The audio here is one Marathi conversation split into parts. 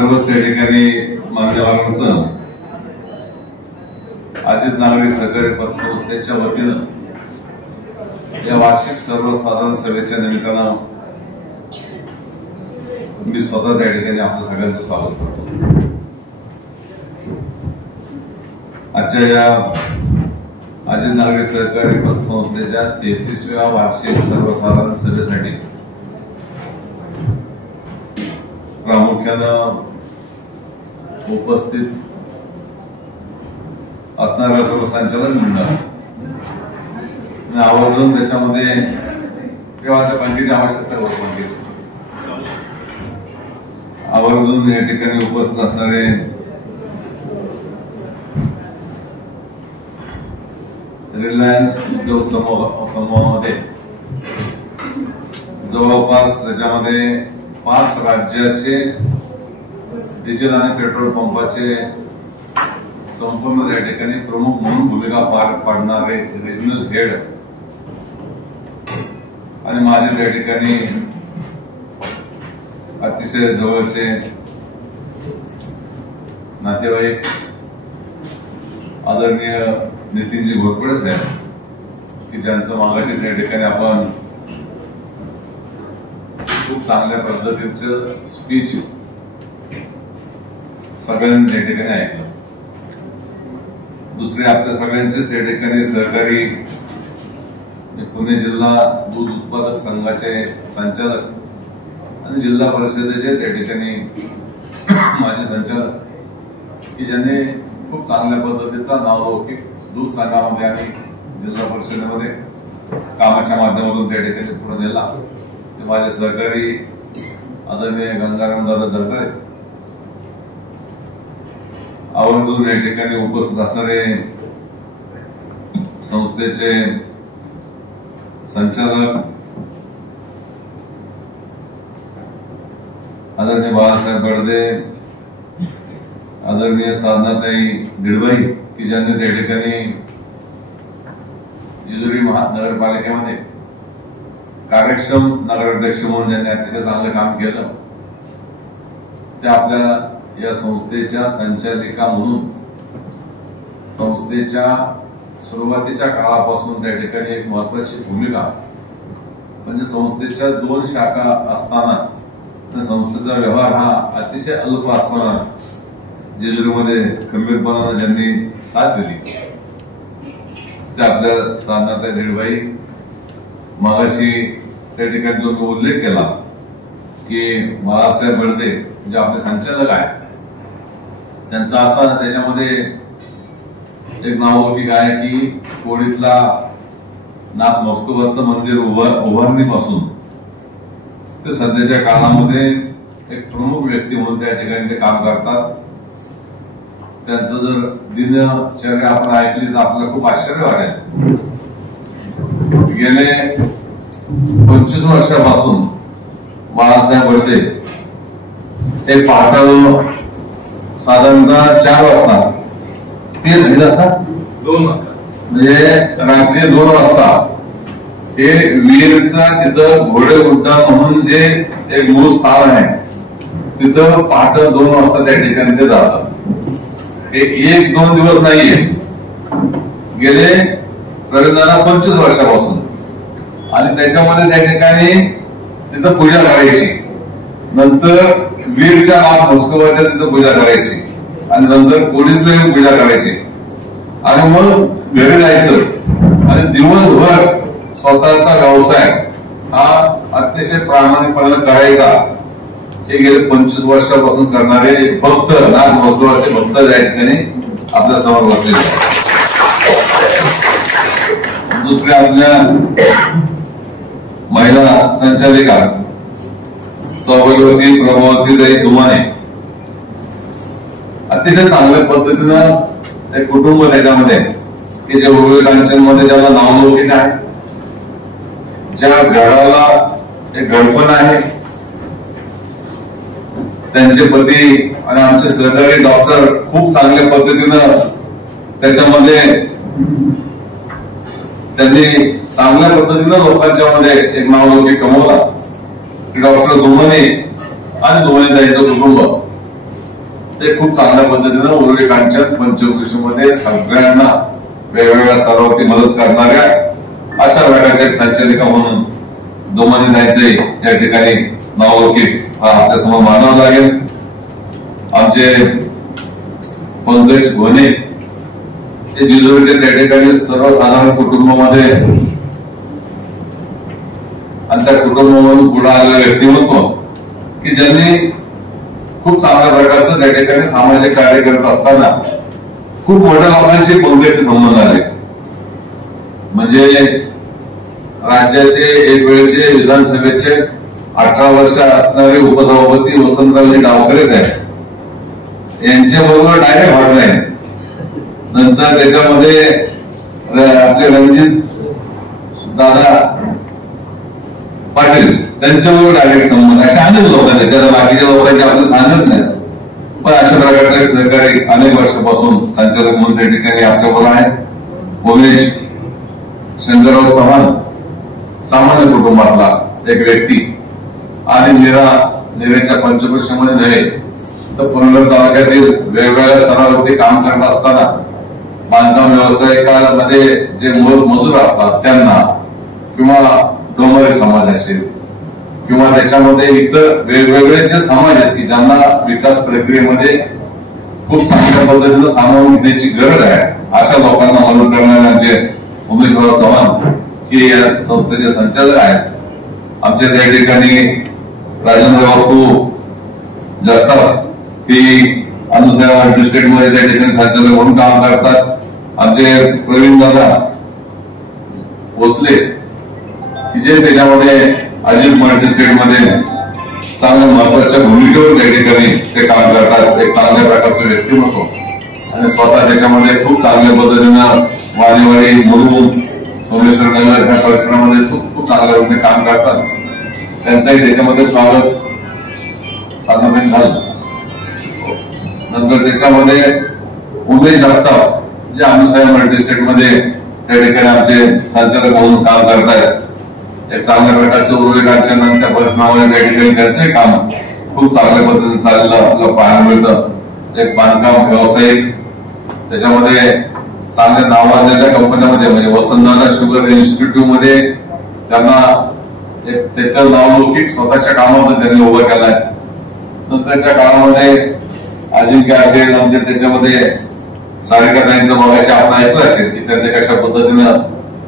सर्वच त्या ठिकाणी मान्यवरांचं अजित नागरी सहकारी पतसंस्थेच्या वतीनं या वार्षिक सर्वसाधारण सभेच्या निमित्तानं मी स्वतः त्या ठिकाणी आपल्या सगळ्यांचं स्वागत करतो। आजच्या या अजित नागरी सहकारी पतसंस्थेच्या 33व्या वार्षिक सर्वसाधारण सभेसाठी प्रामुख्यानं उपस्थित असणाऱ्या सर्व संचालन मंडळ आवर्जून त्याच्यामध्ये किंवा त्या बँकेची आवश्यकता होती, बँकेची आवर्जून या ठिकाणी उपस्थित असणारे रिलायन्स उद्योग समूहामध्ये जवळपास त्याच्यामध्ये 5 राज्याचे डिझेल आणि पेट्रोल पंपाचे संपूर्ण त्या ठिकाणी प्रमुख म्हणून भूमिका पार पाडणारे रिजनल हेड आणि माझे त्या ठिकाणी अतिशय जवळचे नातेवाईक आदरणीय नितीनजी घोरपडे साहेब की ज्यांचं मागाशी त्या ठिकाणी आपण खूप चांगल्या पद्धतीचं स्पीच सगळ्यांनी त्या ठिकाणी ऐकलं। दुसरे आपल्या सगळ्यांचे त्या ठिकाणी सहकारी पुणे जिल्हा दूध उत्पादक संघाचे संचालक आणि जिल्हा परिषदेचे त्या ठिकाणी माजी संचालक की ज्यांनी खूप चांगल्या पद्धतीचा नावलौकिक दूध संघामध्ये आणि जिल्हा परिषदेमध्ये कामाच्या माध्यमातून त्या ठिकाणी पुढे नेला। ते माझे सहकारी आदरणीय गंगाराम दादा जगदाळे आवर्जून या ठिकाणी उपस्थित असणारे संस्थेचे संचालक आदरणीय बाळासाहेब बर्डे, आदरणीय साधनाताई दिडबाई की ज्यांनी त्या ठिकाणी जेजुरी महानगरपालिकेमध्ये कार्यक्षम नगराध्यक्ष म्हणून ज्यांनी अतिशय चांगलं काम केलं, ते आपल्या या संस्थेच्या संचालिका म्हणून संस्थेच्या सुरुवातीच्या काळापासून त्या ठिकाणी एक महत्वाची भूमिका म्हणजे संस्थेच्या 2 शाखा असताना संस्थेचा व्यवहार हा अतिशय अल्प असताना जेजुरीमध्ये खंबीरपणाने ज्यांनी साथ दिली ते आपल्या साधनाताई दिडबाई। मागाशी त्या ठिकाणी जो मी उल्लेख केला की बाळासाहेब बर्डे जे आपले संचालक आहेत त्यांचा असा त्याच्यामध्ये एक नावलौकिक आहे की कोडीतला नाथ मस्कोबाचं मंदिर उभारणीपासून ते सध्याच्या काळामध्ये एक प्रमुख व्यक्ती म्हणून त्या ठिकाणी ते काम करतात। त्यांचं जर दिनचर्या आपण ऐकली तर आपल्याला खूप आश्चर्य वाटेल। गेले 25 वर्षापासून बाळासाहेब बर्डे एक पहाटे साधारणतः 4 वाजता 2 वाजता म्हणजे रात्री 2 वाजता हे वीरचा तिथं घोडेगुड्डा म्हणून जे एक मूळ स्थान आहे तिथं पहाटे 2 वाजता त्या ठिकाणी ते जातात। हे 1-2 दिवस नाहीये, गेले प्रवीणांना 25 वर्षापासून आणि त्याच्यामध्ये त्या ठिकाणी तिथं पूजा करायची, नंतर वीरच्या नाथ मस्कोबाच्या तिथं पूजा करायची आणि नंतर कोडीतला पूजा करायची आणि मग घरी जायचं आणि दिवसभर स्वतःचा व्यवसाय हा अतिशय प्रामाणिकपणे करायचा। हे गेले 25 वर्षापासून करणारे भक्त नाथ मस्कोबाचे भक्त त्या ठिकाणी आपल्या समोर बसलेले। दुसऱ्या आपल्या महिला संचालिका सौभाग्यवती प्रभावती दुमाने अतिशय चांगल्या पद्धतीनं एक कुटुंब त्याच्यामध्ये की जे वडिलांमध्ये ज्याला नावलौकिक आहे, ज्या घराला एक गडपण आहे, त्यांचे पती आणि आमचे सहकारी डॉक्टर खूप चांगल्या पद्धतीनं त्याच्यामध्ये त्यांनी चांगल्या पद्धतीनं लोकांच्या मध्ये एक नावलौकिक कमवला। डॉक्टर दुमाने आणि दुमाने त्यांचं कुटुंब ते खूप चांगल्या पद्धतीनं उर्वी कांचन पंचकृषीमध्ये सगळ्यांना वेगवेगळ्या स्तरावरती मदत करणाऱ्या अशा प्रकारच्या एक संचालिका म्हणून दोमानी नाईचे या ठिकाणी नावलौकिक हा आपल्या समोर मानावं लागेल. आमचे पंकज घोणे हे जिजोरीचे त्या ठिकाणी सर्वसाधारण कुटुंबामध्ये आणि त्या कुटुंबामधून पुढे आलेलं व्यक्तिमत्व की ज्यांनी खूप चांगल्या प्रकारचं त्या ठिकाणी सामाजिक कार्य करत असताना खूप मोठ्या लोकांशी पंकजचे संबंध आले. म्हणजे राज्याचे एक वेळेचे विधानसभेचे 18 वर्ष असणारे उपसभापती वसंतरावजी डावकरे साहेब यांच्या बरोबर डायरेक्ट हॉटलाईन, नंतर त्याच्यामध्ये आपले रणजित दादा पाटील त्यांच्याबरोबर डायरेक्ट संबंध, अशा अनेक लोक आहेत. त्याला बाकीच्या लोकांचे आपल्याला सांगत नाही, पण अशा प्रकारचे सहकारी अनेक वर्षापासून संचालक म्हणून त्या ठिकाणी आपल्याबरोबर आहेत. उमेश शंकरराव चव्हाण सामान्य कुटुंबातला एक व्यक्ती आणि निरेच्या पंचकृषीमध्ये नव्हे तर पुरंदर तालुक्यातील वेगवेगळ्या स्तरावरती काम करत असताना बांधकाम व्यावसायिकांमध्ये जे मजूर असतात त्यांना किंवा डोंगरी समाज असेल किंवा त्याच्यामध्ये इतर वेगवेगळे जे समाज आहेत की ज्यांना विकास प्रक्रियेमध्ये खूप चांगल्या पद्धतीनं सामावून घेण्याची गरज आहे, अशा लोकांना मदत करणारे आमचे उमेशराव चव्हाण हे या संस्थेचे संचालक आहेत. आमच्या त्या ठिकाणी राजेंद्र बापू जगताप ही अनुसया डिस्ट्रिक्टमध्ये त्या ठिकाणी संचालक म्हणून काम करतात. आमचे प्रवीण दादा भोसले जे त्याच्यामध्ये अजित मल्टी स्टेटमध्ये चांगल्या महत्वाच्या भूमिकेवर त्या ठिकाणी ते काम करतात. एक चांगल्या प्रकारचं व्यक्तिमत्व आणि स्वतः त्याच्यामध्ये खूप चांगल्या पद्धतीनं वाणीवाडी मुरुम सोमेश्वर नगर ह्या परिसरामध्ये खूप चांगल्या रीतीने काम करतात. त्यांचंही त्याच्यामध्ये स्वागत सांगण्यात झालं. नंतर त्याच्यामध्ये उमेश जगताप जे अनुसया मल्टी स्टेटमध्ये त्या ठिकाणी आमचे संचालक म्हणून काम करतायत. एक चांगल्या प्रकारचं उर्वरिकांच्या नंतर परिसरामध्ये त्या ठिकाणी त्यांचंही काम खूप चांगल्या पद्धतीने चाललेलं आपल्याला पाहायला मिळतं. एक बांधकाम व्यावसायिक त्याच्यामध्ये चांगल्या नावाजलेल्या कंपन्यांमध्ये म्हणजे वसंतदादा शुगर इन्स्टिट्यूट मध्ये त्यांना एक त्याचं नावलौकिक स्वतःच्या कामामध्ये त्यांनी उभं केलाय. नंतरच्या काळामध्ये अजिंक्य असेल आमचे त्याच्यामध्ये सारिका ताईंचं मगाशी आपण ऐकलं असेल की त्यांनी कशा पद्धतीनं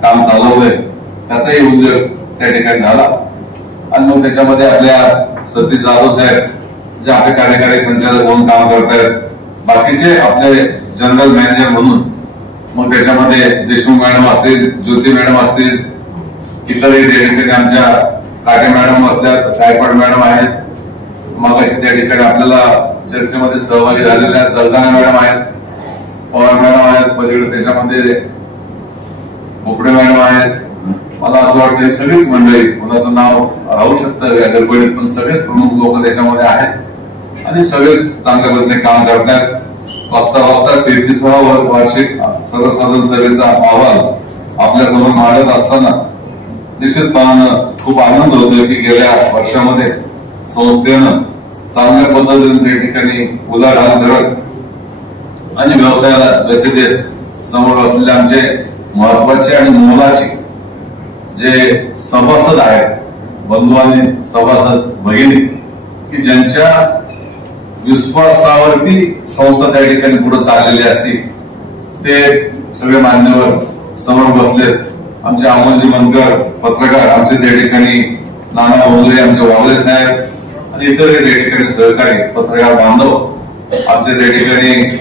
काम चालवलंय त्याचाही उल्लेख त्या ठिकाणी झाला. आणि मग त्याच्यामध्ये आपल्या सतीश जाधव साहेब जे आपले कार्यकारी संचालक म्हणून काम करतायत, बाकीचे आपले जनरल मॅनेजर म्हणून मग त्याच्यामध्ये देशमुख मॅडम असतील, ज्योती मॅडम असतील, इतरही त्या ठिकाणी आमच्या काटे मॅडम असतात, गायकवाड मॅडम आहेत, मग अशी त्या ठिकाणी आपल्याला चर्चेमध्ये सहभागी झालेल्या जगदाना मॅडम आहेत, पवार मॅडम आहेत, पलीकडे त्याच्यामध्ये मोपडे मॅडम आहेत. मला असं वाटतं सगळीच मंडळी, कोणाचं नाव राहू शकतं या गडबडीत, पण सगळेच प्रमुख लोक त्याच्यामध्ये आहेत आणि सगळेच चांगल्या पद्धतीने काम करतात. बघता 33वा वार्षिक सर्वसाधारण सभेचा अहवाल आपल्या समोर मांडत असताना निश्चितपणे खूप आनंद होतोय की गेल्या वर्षामध्ये संस्थेनं चांगल्या पद्धतीने त्या ठिकाणी उलाढाल करत आणि व्यवसायाला गती देत समोर असलेले आमचे महत्वाचे आणि मोलाचे जे सभासद आहेत, बंधू आणि सभासद भगिनी की ज्यांच्या विश्वासावरती संस्था त्या ठिकाणी पुढे चाललेली असती, ते सगळे मान्यवर समोर बसलेत. आमचे अमोलजी मनकर पत्रकार, आमचे त्या ठिकाणी नाना भोगले, आमचे वावले साहेब आणि इतर त्या ठिकाणी सहकारी पत्रकार बांधव, आमचे त्या ठिकाणी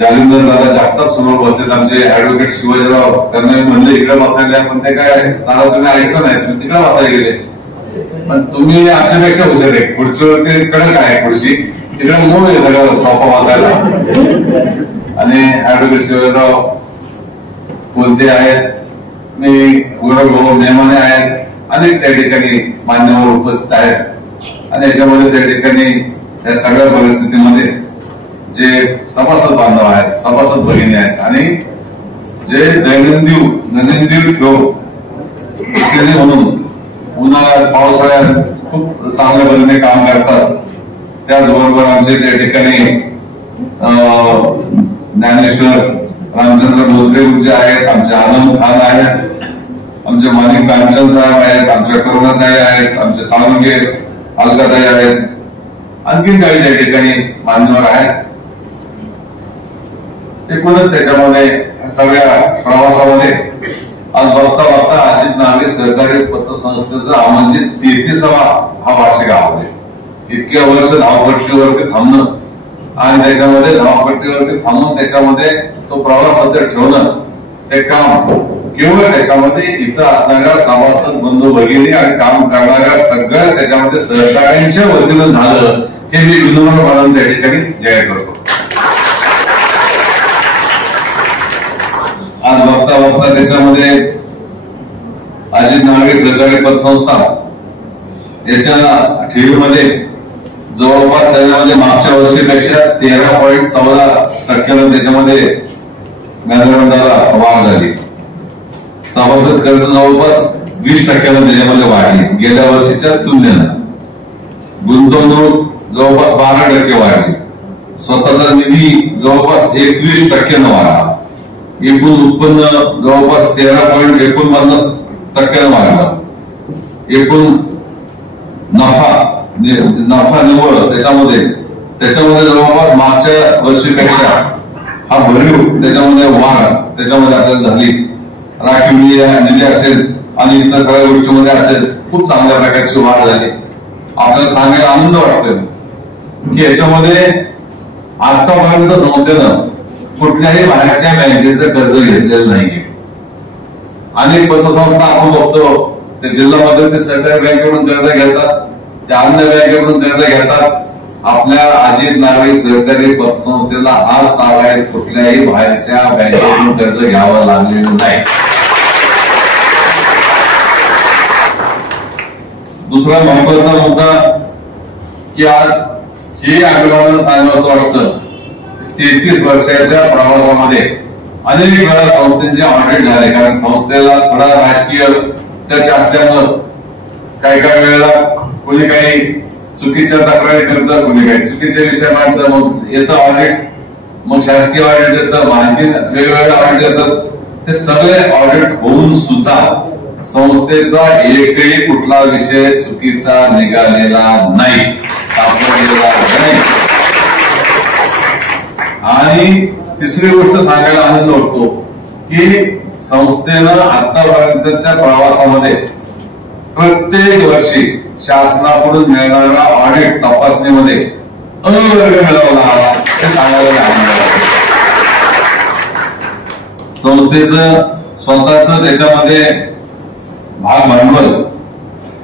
जालिंदर दादा जगताप समोर बसलेत, आमचे ऍडव्होकेट शिवाजीराव, त्यांना मी म्हणले इकडे बसायला, पण ते काय दादा तुम्ही ऐकलं नाही, तुम्ही तिकडे बसायला गेले. पण तुम्ही आमच्यापेक्षा हुशार आहे, खुर्चीवरती कडक आहे खुर्ची, तिकडे मूळ आहे सगळं सोपा बसायला. आणि ऍडव्होकेट शिवाजीराव कोणते आहेत, मी गौरव नेमाने आहेत, अनेक त्या ठिकाणी मान्यवर उपस्थित आहेत. आणि याच्यामध्ये त्या ठिकाणी या सगळ्या परिस्थितीमध्ये जे सभासद बांधव आहेत, सभासद भगिनी आहेत आणि जे दैनंदिन ठेव म्हणून उन्हाळ्यात पावसाळ्यात खूप चांगल्या पद्धतीने काम करतात त्याचबरोबर आमचे त्या ठिकाणी ज्ञानेश्वर रामचंद्र बोजरे जे आहेत, आमचे आलम खान आहेत, आमचे माणिक कांचन साहेब आहेत, आमच्या करुणाताई आहेत, आमचे साळुंगे अलकाताई आहेत, आणखी काही त्या ठिकाणी मान्यवर आहेत. एकूणच त्याच्यामध्ये सगळ्या प्रवासामध्ये आज बघता अजित नागरी सहकारी पतसंस्थेचा आमचे 33वा हा वार्षिक आहे. इतक्या वर्ष धावपट्टीवरती थांबणं आणि त्याच्यामध्ये धावपट्टीवरती थांबून त्याच्यामध्ये तो प्रवास सध्या ठेवणं हे काम केवळ त्याच्यामध्ये इथं असणाऱ्या सभासद बंधू भगिनी आणि काम करणाऱ्या सगळ्याच त्याच्यामध्ये सहकार्यांच्या वतीनं झालं हे मी विनम्रपणाने त्या ठिकाणी जाहीर करतो. आज बघता त्याच्यामध्ये अजित नागरी सहकारी पतसंस्था याच्या ठेवीमध्ये जवळपास त्याच्यामध्ये मागच्या वर्षीपेक्षा 13.14% त्याच्यामध्ये व्याजदराला वाढ झाली. सभासद कर्ज जवळपास 20% त्याच्यामध्ये वाढली गेल्या वर्षीच्या तुलनेनं. गुंतवणूक जवळपास 12% वाढली. स्वतःचा निधी जवळपास 21% वाढला. एकूण उत्पन्न जवळपास 13.49% वाढलं. एकूण नफा निव्वळ त्याच्यामध्ये जवळपास मागच्या वर्षीपेक्षा हा भरीव त्याच्यामध्ये वाढ त्याच्यामध्ये आपल्याला झाली. राखीव निधी असेल आणि इतर सगळ्या गोष्टीमध्ये असेल खूप चांगल्या प्रकारची वाढ झाली. आपल्याला सांगायला आनंद वाटतोय की याच्यामध्ये आतापर्यंत संस्थेनं कुठल्याही बाहेरच्या बँकेचं कर्ज घेतलेलं नाहीये. अनेक पतसंस्था आपण बघतो ते जिल्हा मध्यवर्ती सहकारी बँकेकडून कर्ज घेतात, त्या अन्य बँकेकडून कर्ज घेतात. आपल्या अजित नागरी सहकारी पतसंस्थेला आज तागायत कुठल्याही बाहेरच्या बँकेकडून कर्ज घ्यावं लागलेलं नाही. दुसरा महत्वाचा मुद्दा की आज हे आग्रहानं सांगावं असं वाटतं 33 वर्षाच्या प्रवासामध्ये अनेक वेळा संस्थेचे ऑडिट झाले. कारण संस्थेला थोडा राजकीय टच असल्यामुळं काही वेळेला कोणी काही चुकीच्या तक्रारी करतं, कोणी काही चुकीचे विषय मांडतं, मग येतं ऑडिट, मग शासकीय ऑडिट येतं, माहिती वेगवेगळे ऑडिट येतात. हे सगळे ऑडिट होऊन सुद्धा संस्थेचा एकही कुठला विषय चुकीचा निघालेला नाही, सापडलेला नाही. आणि तिसरी गोष्ट सांगायला आनंद वाटतो की संस्थेनं आतापर्यंतच्या प्रवासामध्ये प्रत्येक वर्षी शासनाकडून मिळणारा ऑडिट तपासणीमध्ये अवर्ग मिळवला हे सांगायला आनंद वाटतो. संस्थेचं स्वतःच त्याच्यामध्ये भाग भांडवल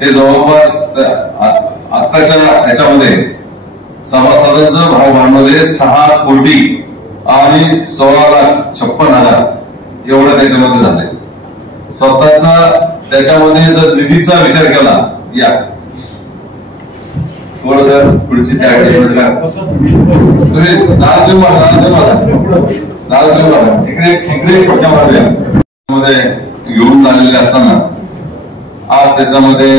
हे जवळपास आताच्या त्याच्यामध्ये सभासदांचं भाव भांडवल हे 6 कोटी आणि 16,56,000 एवढं त्याच्यामध्ये झालंय. स्वतःचा त्याच्यामध्ये जर निधीचा विचार केला, या थोडं पुढची इकडे पुढच्या मध्ये घेऊन चाललेले असताना आज त्याच्यामध्ये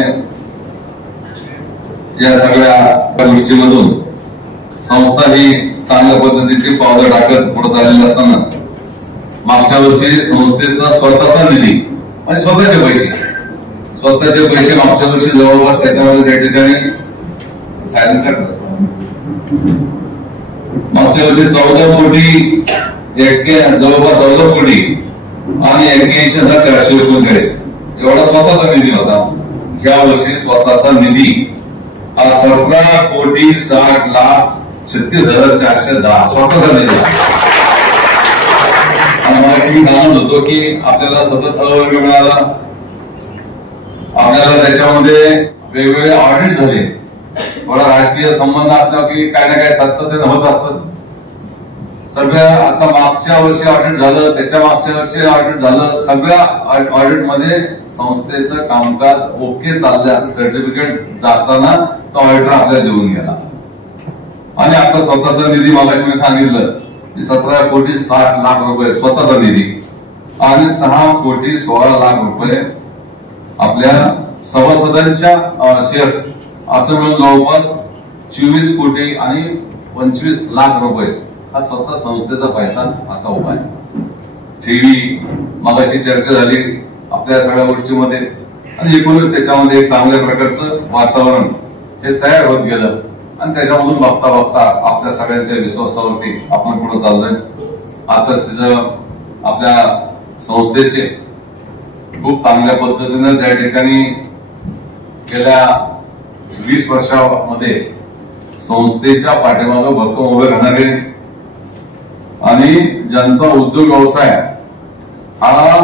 या सगळ्या गोष्टीमधून संस्था ही चांगल्या पद्धतीची पावलं टाकत पुढे चाललेली असताना मागच्या वर्षी संस्थेचा स्वतःचा निधी आणि स्वतःचे पैसे मागच्या वर्षी जवळपास त्याच्यामध्ये त्या ठिकाणी मागच्या वर्षी 14 कोटी जवळपास 14 कोटी आणि 81,439 एवढा स्वतःचा निधी होता. या वर्षी स्वतःचा निधी 17,60,36,410 स्वतःचा निधी. आणि मी सांगत होतो की आपल्याला सतत अवर्ग मिळाला, आपल्याला त्याच्यामध्ये वेगवेगळे ऑडिट झाले. थोडा राजकीय संबंध असला की काय ना काय सातत्याने होत असतात. सगळ्या आता मागच्या वर्षी ऑडिट झालं, त्याच्या मागच्या वर्षी ऑडिट झालं, सगळ्या ऑडिट मध्ये संस्थेचं कामकाज ओके चाललंय असं सर्टिफिकेट जाताना तो ऑडिटर आपल्याला देऊन गेला. आणि आता स्वतःचा निधी मागाशी मी सांगितलं की 17,60,00,000 रुपये स्वतःचा निधी आणि 6,16,00,000 आपल्या सभासदांच्या शेअर्स असं मिळून जवळपास 24 कोटी आणि 25 लाख रुपये हा स्वतः संस्थेचा पैसा आता उभा आहे. ठेवी मगाशी चर्चा झाली आपल्या सगळ्या गोष्टीमध्ये, आणि एकूणच त्याच्यामध्ये एक चांगल्या प्रकारचं वातावरण हे तयार होत गेलं आणि त्याच्यामधून बघता बघता आपल्या सगळ्यांच्या विश्वासावरती आपण पुढे चाललोय. आताच तिथं आपल्या संस्थेचे खूप चांगल्या पद्धतीने त्या ठिकाणी गेल्या 20 वर्षामध्ये संस्थेच्या पाठीमागे भक्कम उभे राहणारे आणि ज्यांचा उद्योग व्यवसाय हा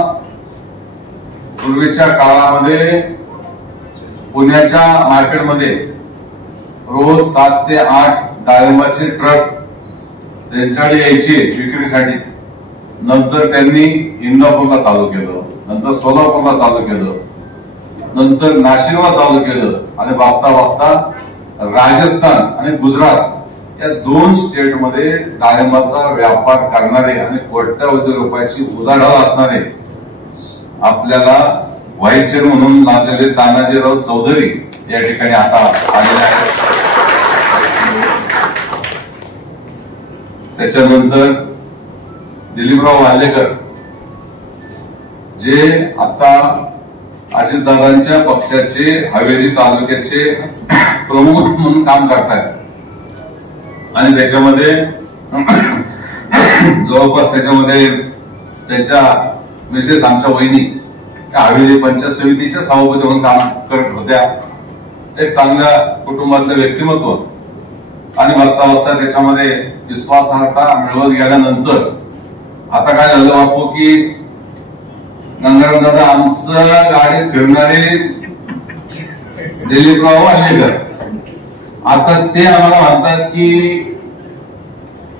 पूर्वीच्या काळामध्ये पुण्याच्या मार्केटमध्ये रोज 7 ते 8 डाळिंबाचे ट्रक त्यांच्याकडे यायचे विक्रीसाठी. नंतर त्यांनी इंदापूरला चालू केलं, नंतर सोलापूरला चालू केलं, नंतर नाशिकला चालू केलं आणि बघता बघता राजस्थान आणि गुजरात या 2 स्टेटमध्ये डाळिंबाचा व्यापार करणारे आणि कोट्यावधी रुपयाची उलाढाल असणारे आपल्याला व्हाईस म्हणून लाभलेले तानाजीराव चौधरी या ठिकाणी आता आलेले आहेत. त्याच्यानंतर दिलीपराव वाल्हेकर जे आता अजितदादांच्या पक्षाचे हवेली तालुक्याचे प्रमुख म्हणून काम करतात आणि त्याच्यामध्ये जवळपास त्याच्यामध्ये त्यांच्या मिसेस आमच्या वहिनी हवेली पंचायत समितीच्या सभापती म्हणून काम करत होत्या. एक चांगल्या कुटुंबातलं व्यक्तिमत्व आणि बघता बघता त्याच्यामध्ये विश्वासार्हता मिळवत गेल्यानंतर आता काय झालं बापू की गंगाराम दादा आमचं गाडीत फिरणारे दिलीपराव वाल्हेकर आता ते आम्हाला म्हणतात की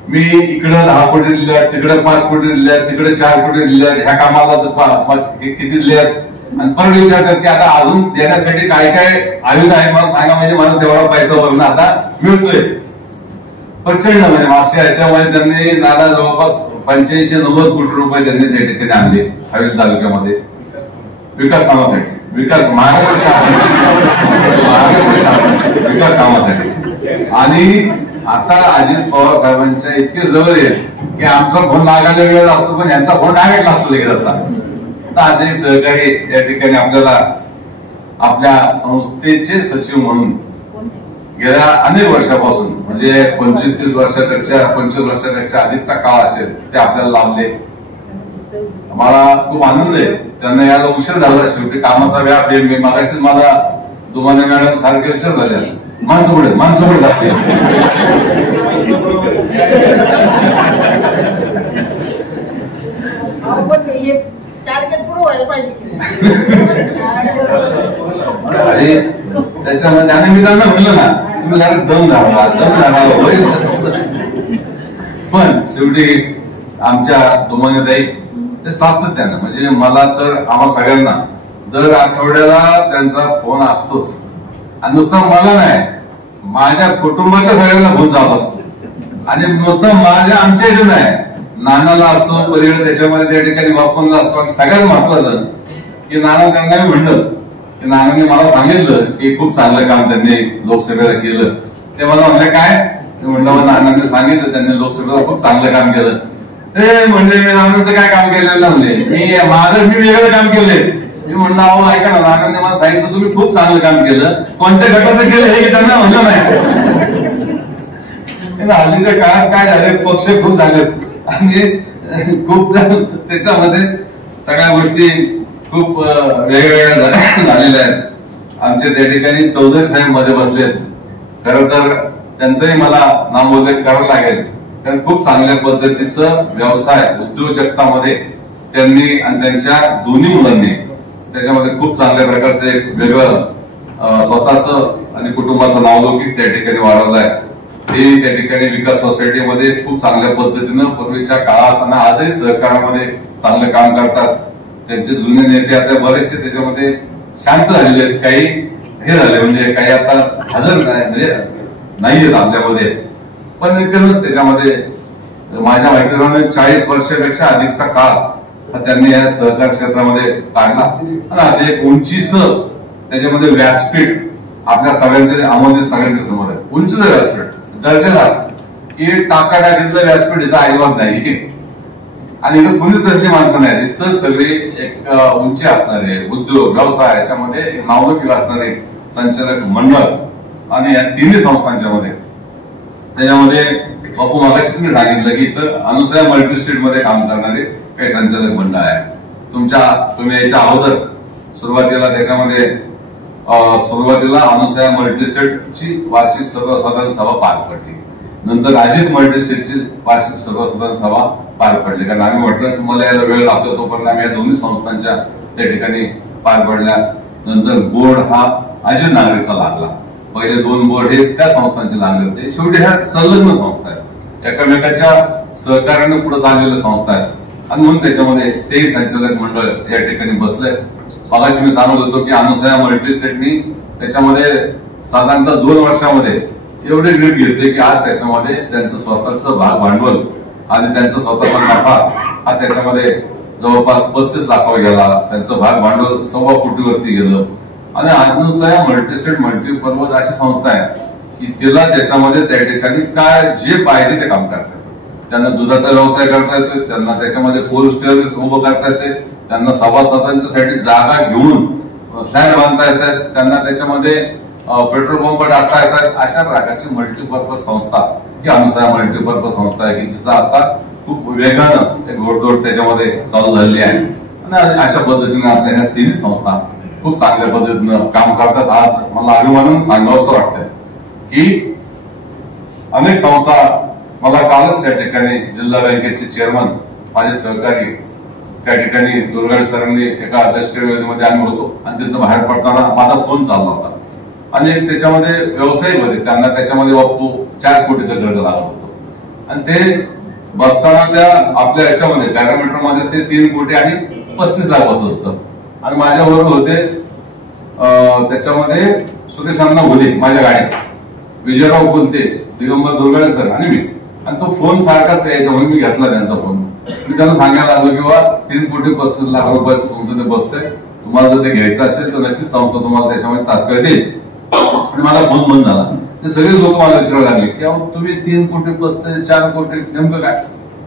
मी इकडे 10 कोटी दिल्यात, तिकडे 5 कोटी दिल्यात, तिकडे 4 कोटी दिल्यात, ह्या कामाला किती दिल्यात आणि परत विचारतात की आता अजून देण्यासाठी काय काय आयुध आहे मला सांगा, म्हणजे मला तेवढा पैसा वरून आता मिळतोय. प्रचंड म्हणजे मागच्या ह्याच्यामध्ये त्यांनी दादा जवळपास 85-90 कोटी रुपये त्यांनी त्या ठिकाणी आणले हवेली तालुक्यामध्ये विकास कामासाठी, महाराष्ट्र शासनाच्या विकास कामासाठी. आणि आता अजित पवार साहेबांच्या इतके जवळ आहेत की आमचा फोन लागायला वेळ लागतो पण यांचा फोन डायरेक्ट लागतो लगेच. आता असे एक सहकारी या ठिकाणी आपल्याला आपल्या संस्थेचे सचिव म्हणून गेल्या अनेक वर्षापासून म्हणजे 25-30 वर्षापेक्षा 25 वर्षापेक्षा अधिकचा काळ असेल ते आपल्याला लाभले. मला खूप आनंद आहे. त्यांना याला उशीर झाला, शेवटी कामाचा व्याप आहे. मी मगाशीच मला दुमाने मॅडम सारखे विचार झाले माणसं पुढे जाते त्याच्यामध्ये आणि मी त्यांना म्हणलं ना तुम्ही जरा दम धरावा पण शेवटी आमच्या दुमानेताई ते सातत्यानं म्हणजे मला तर आम्हा सगळ्यांना दर आठवड्याला त्यांचा फोन असतोच आणि नुसतं मला नाही माझ्या कुटुंबाच्या सगळ्यांना फोन जात असतो आणि नुसतं माझ्या आमच्या इथे नाही नानाला असतो पलीकडे त्याच्यामध्ये त्या ठिकाणी बाप्पांना असतो. आणि सगळ्यात महत्वाचं की नाना त्यांना मी म्हणलं की नानांनी मला सांगितलं की खूप चांगलं काम त्यांनी लोकसभेला केलं. ते मला म्हणलं काय म्हणलं नानांनी सांगितलं त्यांनी लोकसभेला खूप चांगलं काम केलं. ते म्हणजे मी नानांचं काय काम केलेलं म्हणले मी वेगळं काम केलंय. मी म्हणलं अहो ऐका ना नानांनी मला सांगितलं तुम्ही खूप चांगलं काम केलं, कोणत्या गटाचं केलं हे त्यांना म्हणलं नाही. हल्लीच्या काळात काय झाले पक्ष खूप झालेत आणि खूप त्याच्यामध्ये सगळ्या गोष्टी खूप वेगवेगळ्या झालेल्या आहेत. आमचे त्या ठिकाणी चौधरी साहेब मध्ये बसलेत. खरं तर त्यांचंही मला नामोल्लेख करावं लागेल कारण खूप चांगल्या पद्धतीचं व्यवसाय उद्योजकतामध्ये त्यांनी आणि त्यांच्या दोन्ही मुलांनी त्याच्यामध्ये खूप चांगल्या प्रकारचं एक वेगळं स्वतःच आणि कुटुंबाचं नावलौकिक त्या ठिकाणी वाढवलं आहे. ते त्या ठिकाणी विकास सोसायटीमध्ये खूप चांगल्या पद्धतीनं पूर्वीच्या काळात आणि आजही सहकारामध्ये चांगलं काम करतात. त्यांचे जुने नेते आता बरेचसे त्याच्यामध्ये शांत झालेले आहेत, काही हे झाले म्हणजे काही आता हजर म्हणजे नाहीयेत आपल्यामध्ये. पण एकच त्याच्यामध्ये माझ्या माहितीप्रमाणे 40 वर्षापेक्षा अधिकचा काळ हा त्यांनी या सहकार क्षेत्रामध्ये काढला आणि असे एक उंचीचं त्याच्यामध्ये व्यासपीठ आपल्या सगळ्यांच्या सगळ्यांच्या समोर आहे. उंचीचं व्यासपीठ, दर्जेदार, की टाकाटाकीतलं व्यासपीठ इथं अजिबात नाही. आणि इथं कोणीच तसली माणसं नाही. इथं सगळे एक उंची असणारे उद्योग व्यवसाय याच्यामध्ये नावलौकिक असणारे संचालक मंडळ आणि या तिन्ही संस्थांच्या मध्ये त्याच्यामध्ये बापू मगाशी मी सांगितलं की इथं अनुसया मल्टीस्टेट मध्ये काम करणारे काही संचालक मंडळ आहे. तुम्ही याच्या अगोदर सुरुवातीला त्याच्यामध्ये सुरुवातीला अनुसया मल्टीस्टेटची वार्षिक सर्वसाधारण सभा पार पडली. नंतर अजित मल्टीस्टेटची वार्षिक सर्वसाधारण सभा पार पडली. कारण आम्ही म्हटलं तुम्हाला याला वेळ लागतो तोपर्यंत आम्ही या दोन्ही संस्थांच्या त्या ठिकाणी पार पडल्या. नंतर बोर्ड हा अजित नागरिकचा लागला. पहिले 2 बोर्ड हे त्या संस्थांचे लागले होते. शेवटी ह्या संलग्न संस्था आहेत, एकमेकाच्या सहकार्याने पुढे चाललेल्या संस्था आहेत. आणि म्हणून त्याच्यामध्ये तेही संचालक मंडळ या ठिकाणी बसले. मगाशी मी सांगत होतो की अनुसया मल्टीस्टेटनी त्याच्यामध्ये साधारणतः 2 वर्षामध्ये एवढे ग्रीप घेतले की आज त्याच्यामध्ये त्यांचं स्वतःचं भाग भांडवल आणि त्यांचा स्वतःचा नफा हा त्याच्यामध्ये जवळपास 35 लाखावर गेला. त्यांचं भाग भांडवल 1.25 कोटीवरती गेलं. आणि अनुसया मल्टीस्टेट मल्टीपर्पज अशी संस्था आहे की तिला त्याच्यामध्ये त्या ठिकाणी काय जे पाहिजे ते काम करतात. त्यांना दुधाचा व्यवसाय करता येतो, त्यांना त्याच्यामध्ये कोल्ड स्टोरेज उभं करता येते, त्यांना सभासदांच्या साठी जागा घेऊन फ्लॅट बांधता येतात, त्यांना त्याच्यामध्ये पेट्रोल पंप टाकता येतात. अशा प्रकारची मल्टीपर्पज संस्था ही अनुसया मल्टीपर्पज संस्था आहे की जिचा आता खूप वेगानं एक घोडदौड त्याच्यामध्ये चालू झालेली आहे. आणि अशा पद्धतीने आपल्या ह्या तिन्ही संस्था खूप चांगल्या पद्धतीनं काम करतात. आज मला अभिमानानं सांगावंसं वाटतंय की अनेक संस्था, मला कालच त्या ठिकाणी जिल्हा बँकेचे चेअरमन माझे सहकारी त्या ठिकाणी दुर्गाडे सरांनी एका लष्करी आम्ही होतो आणि तिथं बाहेर पडताना माझा फोन चालला होता आणि त्याच्यामध्ये व्यावसायिक होते, त्यांना त्याच्यामध्ये बापू 4 कोटीचं कर्ज लागत होतं. आणि ते बसताना त्या आपल्या याच्यामध्ये पॅरामीटर मध्ये ते 3 कोटी आणि 35 लाख बसत होतं. आणि माझ्याबरोबर होते त्याच्यामध्ये सुरेश अण्णा बोले माझ्या गाडीत, विजयराव बोलते, दिगंबर दुर्गाडे सर आणि मी. आणि तो फोन सारखाच यायचा म्हणून मी घेतला त्यांचा फोन. मी त्यांना सांगायला लागलो की बा 3 कोटी 35 लाख रुपयाचं तुमचं ते बसतंय, तुम्हाला जर ते घ्यायचं असेल तर नक्कीच संस्था तुम्हाला त्याच्यामध्ये तात्काळ देईल. आणि मला फोन बंद झाला. ते सगळे लोक मला विचारायला लागले की तुम्ही 3 कोटी 35 4 कोटी नेमकं काय.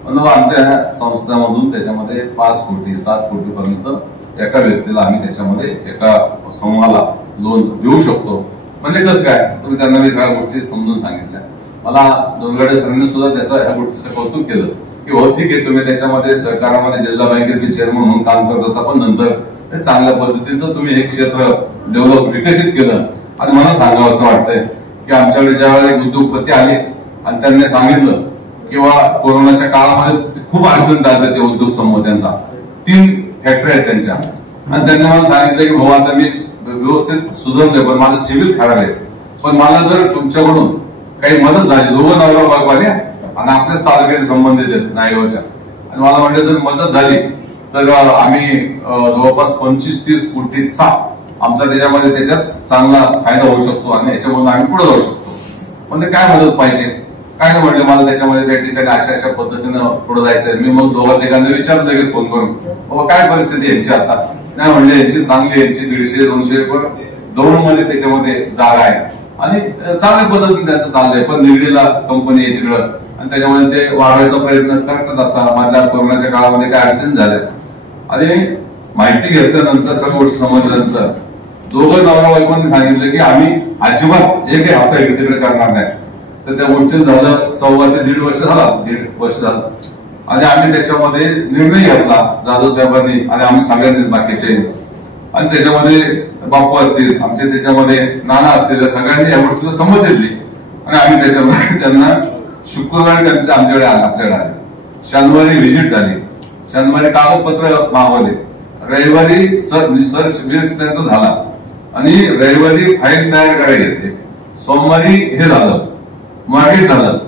आमच्या ह्या संस्थांमधून त्याच्यामध्ये 5 कोटी 7 कोटी पर्यंत एका व्यक्तीला आम्ही त्याच्यामध्ये एका समूहाला लोन देऊ शकतो. म्हणजे कसं काय, तुम्ही त्यांना मी सगळ्या गोष्टी समजून सांगितल्या. मला दुर्गाडे सरांनी सुद्धा त्याचं ह्या गोष्टीचं कौतुक केलं की हो ठीक आहे, तुम्ही त्याच्यामध्ये सहकारामध्ये जिल्हा बँकेत चेअरमन म्हणून काम करत होता, पण नंतर चांगल्या पद्धतीचं तुम्ही हे क्षेत्र डेव्हलप विकसित केलं. आणि मला सांगावं असं वाटतंय की आमच्याकडे ज्यावेळेला एक उद्योगपती आले आणि त्यांनी सांगितलं किंवा कोरोनाच्या काळामध्ये खूप अडचण झाले ते उद्योग समूह, त्यांचा 3 फॅक्टरी आहेत त्यांच्या. आणि त्यांनी मला सांगितलं की भाऊ आता मी व्यवस्थित सुधारले पण माझं सिव्हिल खराब आहे, पण मला जर तुमच्याकडून काही मदत झाली, दोघं नवरा बायको आले आणि आपल्याच तालुक्याचे संबंधित आहेत नायगावच्या, आणि मला म्हटलं जर मदत झाली तर आम्ही जवळपास 25-30 कोटीचा आमचा त्याच्यात चांगला फायदा होऊ शकतो आणि याच्यामधून आम्ही पुढे जाऊ शकतो. म्हणजे काय मदत पाहिजे काय म्हटलं, मला त्याच्यामध्ये त्या ठिकाणी अशा पद्धतीनं पुढे जायचं. मी मग 2-3 विचारलं की फोन करून बाबा काय परिस्थिती यांची आता. नाही म्हणले यांची चांगली, यांची 150-200 दौड मध्ये त्याच्यामध्ये जागा आहे आणि चांगल्या पद्धतीने त्यांचं चाललंय. पण निगडीला कंपनी आहे तिकडं आणि त्याच्यामध्ये ते वाढवायचा प्रयत्न करतात. आता माझ्या कोरोनाच्या काळामध्ये काय अडचणी झाल्या आणि माहिती घेतल्यानंतर सगळ्या गोष्टी समजल्यानंतर दोघं नवरा बायकोंनी सांगितलं की आम्ही अजिबात एकही हप्ता इकडे तिकडे करणार नाही. तर त्या गोष्टी झालं 1.25 ते 1.5 वर्ष झाला, 1.5 वर्ष झालं. आणि आम्ही त्याच्यामध्ये निर्णय घेतला जाधव साहेबांनी आणि आम्ही सगळ्यांनीच बाकीचे, आणि त्याच्यामध्ये बापू असतील आमचे, त्याच्यामध्ये नाना असतील, सगळ्यांनी या गोष्टीला संमती दिली. आणि आम्ही त्याच्यामध्ये त्यांना शुक्रवारी त्यांच्या आमच्याकडे आपल्याकडे आले, शनिवारी व्हिजिट झाली, शनिवारी कागदपत्र मागवले, रविवारी सर्च बिल्स त्यांचा झाला आणि रविवारी फाईल तयार करायला घेतली, सोमवारी हे झालं, मागे झालं.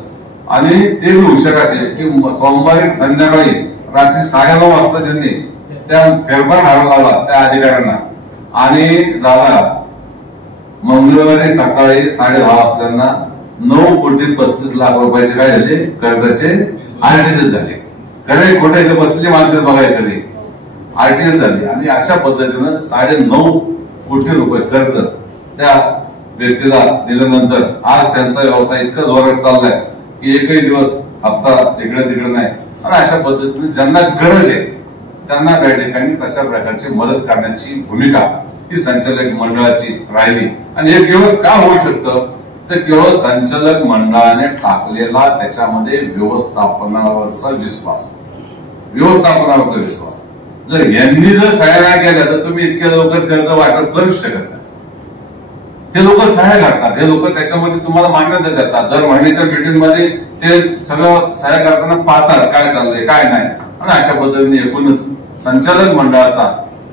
आणि ते हुशार असे की सोमवारी संध्याकाळी रात्री 9:30 वाजता त्यांनी त्या फेरफार हारायला लावला त्या अधिकाऱ्यांना आणि झाला मंगळवारी सकाळी 10:30 वाजता त्यांना 9 कोटी 35 लाख रुपयाचे काय झाले कर्जाचे आरटीजीएस झाले. खरे खोटे इथे बसलेली माणसं बघायचं नाही, आरटीजीएस झाली. आणि अशा पद्धतीनं 9.5 कोटी रुपये कर्ज त्या व्यक्तीला दिल्यानंतर आज त्यांचा व्यवसाय इतका जोरात चाललाय की एकही दिवस हप्ता इकडे तिकडे नाही. आणि अशा पद्धतीने ज्यांना गरज आहे त्यांना त्या ठिकाणी तशा प्रकारची मदत करण्याची भूमिका ही संचालक मंडळाची राहिली. आणि हे केवळ का होऊ शकतं तर केवळ संचालक मंडळाने टाकलेला त्याच्यामध्ये व्यवस्थापनावरचा विश्वास. जर यांनी जर सहाय्य नाही केल्या तर तुम्ही इतक्या लवकर कर्ज वाटप करूच शकत नाही. हे लोक सहाय्य करतात, हे लोक त्याच्यामध्ये तुम्हाला मान्यता देतात. दर महिन्याच्या मीटिंग मध्ये ते सगळं सहाय्य करताना पाहतात काय चाललंय काय नाही. आणि अशा पद्धतीने एकूणच संचालक मंडळाचा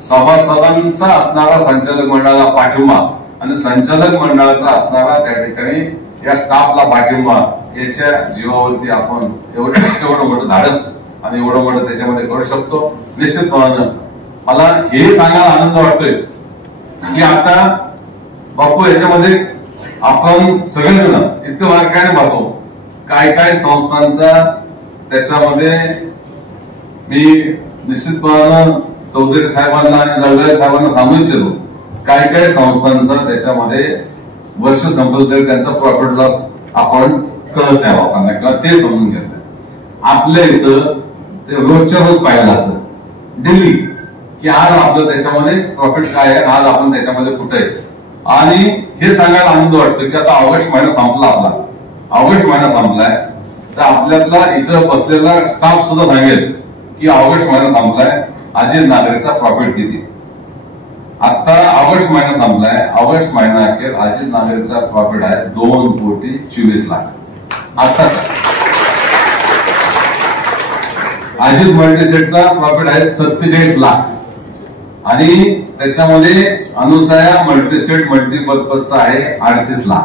सभासदांचा असणारा संचालक मंडळाला पाठिंबा आणि संचालक मंडळाचा असणारा त्या ठिकाणी या स्टाफला पाठिंबा याच्या जीवावरती आपण एवढं मोठं धाडस आणि एवढं मोठं त्याच्यामध्ये करू शकतो. निश्चितपणे मला हे सांगायला आनंद वाटतोय की आता बापू याच्यामध्ये आपण सगळेजण इतकं बारकाईने पाहतो काय काय संस्थांचा त्याच्यामध्ये मी निश्चितपणे चौधरी साहेबांना आणि जळगावे साहेबांना सांगू इच्छितो काय काय संस्थांचा त्याच्यामध्ये वर्ष संपलं तरी त्यांचा प्रॉफिट लॉस आपण कळत नाही लोकांना किंवा ते समजून घेत नाही. आपल्या इथं ते रोजच्या रोज पाहिलं जातं डेली की आज आपलं त्याच्यामध्ये प्रॉफिट काय आहे, आज आपण त्याच्यामध्ये कुठे आहे. आणि हे सांगायला आनंद वाटतो की आता ऑगस्ट महिना संपला, ऑगस्ट महिना संपलाय तर आपल्यातला इथं बसलेला स्टाफ सुद्धा सांगेल की ऑगस्ट महिना संपलाय, अजित नागरेचा प्रॉफिट किती. आता ऑगस्ट महिना संपलाय, ऑगस्ट महिना अखेर अजित नागरेचा प्रॉफिट आहे 2,24,00,000. आता अजित मल्टीसेटचा प्रॉफिट आहे 47,00,000 आणि त्याच्यामध्ये अनुसया मल्टीस्टेट मल्टीपर्पजचा आहे 38,00,000.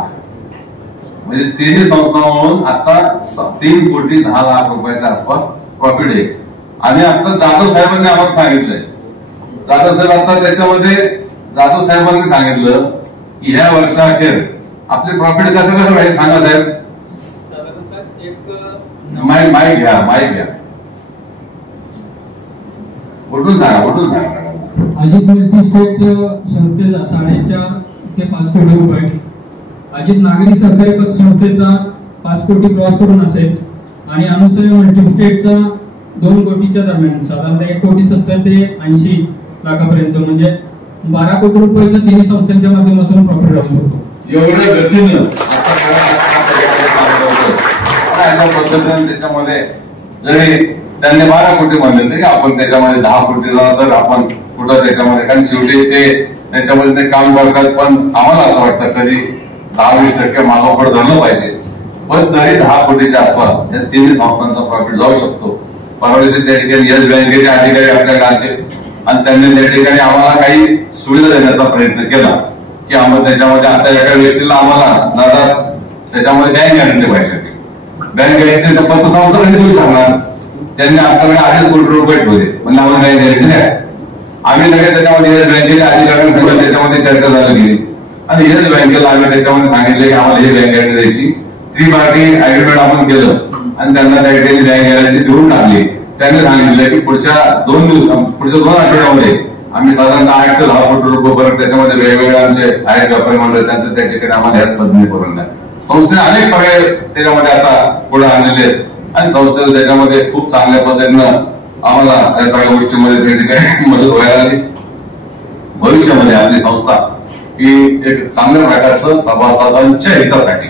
म्हणजे तिन्ही संस्था म्हणून आता 3,10,00,000 रुपयाच्या आसपास प्रॉफिट आहे. आणि आता जाधव साहेबांनी आम्हाला सांगितलंय, जाधव साहेब आता त्याच्यामध्ये जाधव साहेबांनी सांगितलं की ह्या वर्षाअखेर आपले प्रॉफिट कसं राहील सांगा साहेब. माईक घ्या कुठून सांगा. अजित मल्टीस्टेट संस्थेचा 4.5 ते 5 कोटी रुपये, अजित नागरी सहकारी पतसंस्थेचा 5 कोटी क्रॉस करून असेल आणि अनुसया मल्टीस्टेटचा 2 कोटीच्या दरम्यान साधारणतः 1,70,00,000 ते 80,00,000 म्हणजे 12 कोटी रुपयाचा तिन्ही संस्थांच्या माध्यमातून प्रॉफिट राहू शकतो. एवढ्या गतीनं अशा पद्धतीने त्याच्यामध्ये जरी त्यांनी 12 कोटी म्हणले तरी आपण त्याच्यामध्ये 10 कोटीला तर आपण कुठं त्याच्यामध्ये, कारण शेवटी ते त्याच्यामध्ये ते काम करतात. पण आम्हाला असं वाटतं कधी 10-20% मागोपुढे झालं पाहिजे. पण तरी 10 कोटीच्या आसपास या तिन्ही संस्थांचा प्रॉफिट जाऊ शकतो. परवादिवशी त्या ठिकाणी येस बँकेचे अधिकारी आपल्याकडे आले आणि त्यांनी त्या ठिकाणी आम्हाला काही सुविधा देण्याचा प्रयत्न केला की आम्हाला त्याच्यामध्ये आता एका व्यक्तीला आम्हाला दादा त्याच्यामध्ये बँक गॅरंटी पाहिजे. बँक गॅरंटी तर पतसंस्था कशी देऊ शकणार. त्यांनी आपल्याकडे 2.5 कोटी रुपये ठेवले म्हणजे आम्हाला बँक गॅरंटी द्या. आम्ही लगेच त्याच्यामध्ये येस बँकेच्या अधिकाऱ्यांसह त्याच्यामध्ये चर्चा झाली गेली आणि येस बँकेला आम्ही त्याच्यामध्ये सांगितले की आम्हाला ही बँक गॅरंटी द्यायची. 3 पार्टी अग्रीमेंट आपण केलं आणि त्यांना त्या ठिकाणी बँक गॅरंटी देऊन टाकली. त्यांनी सांगितलं की पुढच्या 2 आठवड्यामध्ये आम्ही साधारणतः 8 ते 10 कोटी रुपये पर्यंत त्याच्यामध्ये वेगवेगळे आमचे आहेत व्यापारी मंडळ त्यांचं त्या ठिकाणी आम्हाला याच पद्धतीने करून द्या. संस्थेने अनेक पर्याय त्याच्यामध्ये आता पुढे आणलेले आहेत आणि संस्थेला त्याच्यामध्ये खूप चांगल्या पद्धतीनं आम्हाला या सगळ्या गोष्टीमध्ये त्या ठिकाणी मदत व्हायला लागली. भविष्यामध्ये आपली संस्था ही एक चांगल्या प्रकारचं सभासदांच्या हितासाठी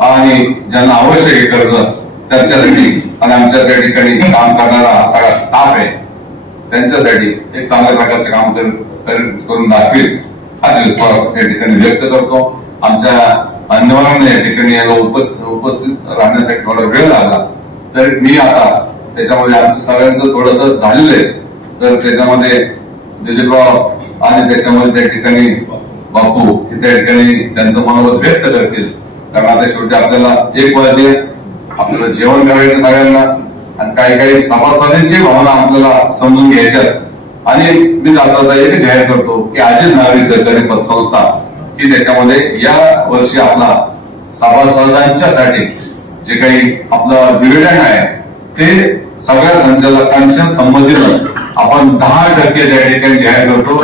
आणि ज्यांना आवश्यक आहे कर्ज त्यांच्यासाठी आणि आमच्या त्या ठिकाणी काम करणारा सगळा स्टाफ आहे त्यांच्यासाठी एक चांगल्या प्रकारचं काम करून दाखवेल हाच विश्वास या ठिकाणी व्यक्त करतो. आमच्या मान्यवरांना या ठिकाणी याला उपस्थित राहण्यासाठी थोडा वेळ लागला तर मी आता त्याच्यामध्ये आमचं सगळ्यांचं थोडंसं झालेलं आहे तर त्याच्यामध्ये दिलीपराव आणि त्याच्यामध्ये त्या ठिकाणी बापू त्या ठिकाणी त्यांचं मनोगत व्यक्त करतील. कारण आता शेवटी आपल्याला एक वाजले आपल्याला जेवण करायचं सगळ्यांना आणि काही सभासदांची भावना आपल्याला समजून घ्यायच्यात. आणि मी जाता एक जाहीर करतो की अजित नागरी सहकारी पतसंस्था की त्याच्यामध्ये या वर्षी आपला सभासदांच्यासाठी जे काही आपलं डिव्हिडंड आहे ते सगळ्या संचालकांच्या संमतीनं आपण 10% त्या ठिकाणी जाहीर करतो.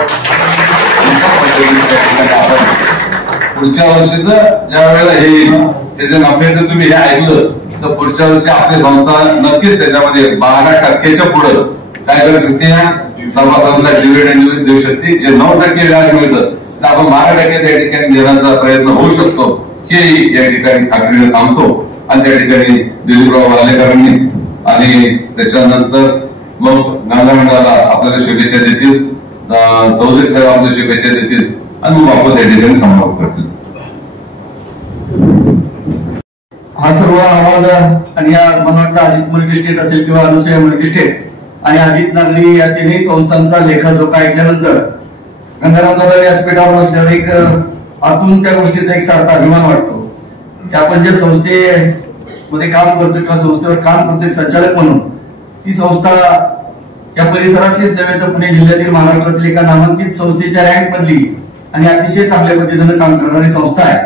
आपण पुढच्या वर्षीचं ज्या वेळेला हे येईल त्याच्या नफ्याचं तुम्ही हे ऐकलं तर पुढच्या वर्षी आपली संस्था नक्कीच त्याच्यामध्ये 12% पुढे काय करू शकते, सभासदांना डिव्हिडंड देऊ शकते. जे 9% व्याज मिळतं तर आपण 12% त्या ठिकाणी देण्याचा प्रयत्न होऊ शकतो हे या ठिकाणी खात्रीने सांगतो. आणि त्या ठिकाणी दिलीपराव वाल्लेकरांनी आणि त्याच्यानंतर मग गंगा मंडळाला आपल्याला शुभेच्छा देतील, चौधरी साहेब आपल्याला शुभेच्छा देतील आणि मग आपण त्या ठिकाणी समारोप करतील. हा सर्व अहवाल आणि या मला वाटतं अजित मल्टी स्टेट असेल किंवा अनुसया मल्टी स्टेट आणि अजित नागरी या तिन्ही संस्थांचा लेखाजोखा ऐकल्यानंतर गंगाराम दादा व्यासपीठावर बसल्यावर एक आतून त्या गोष्टीचा एक सारखा अभिमान वाटतो की आपण ज्या संस्थेमध्ये काम करतो किंवा संस्थेवर काम करतो एक संचालक म्हणून ती संस्था या परिसरातलीच नव्हे तर पुणे जिल्ह्यातील महाराष्ट्रातील एका नामांकित संस्थेच्या रँक मधली आणि अतिशय चांगल्या पद्धतीने काम करणारी संस्था आहे.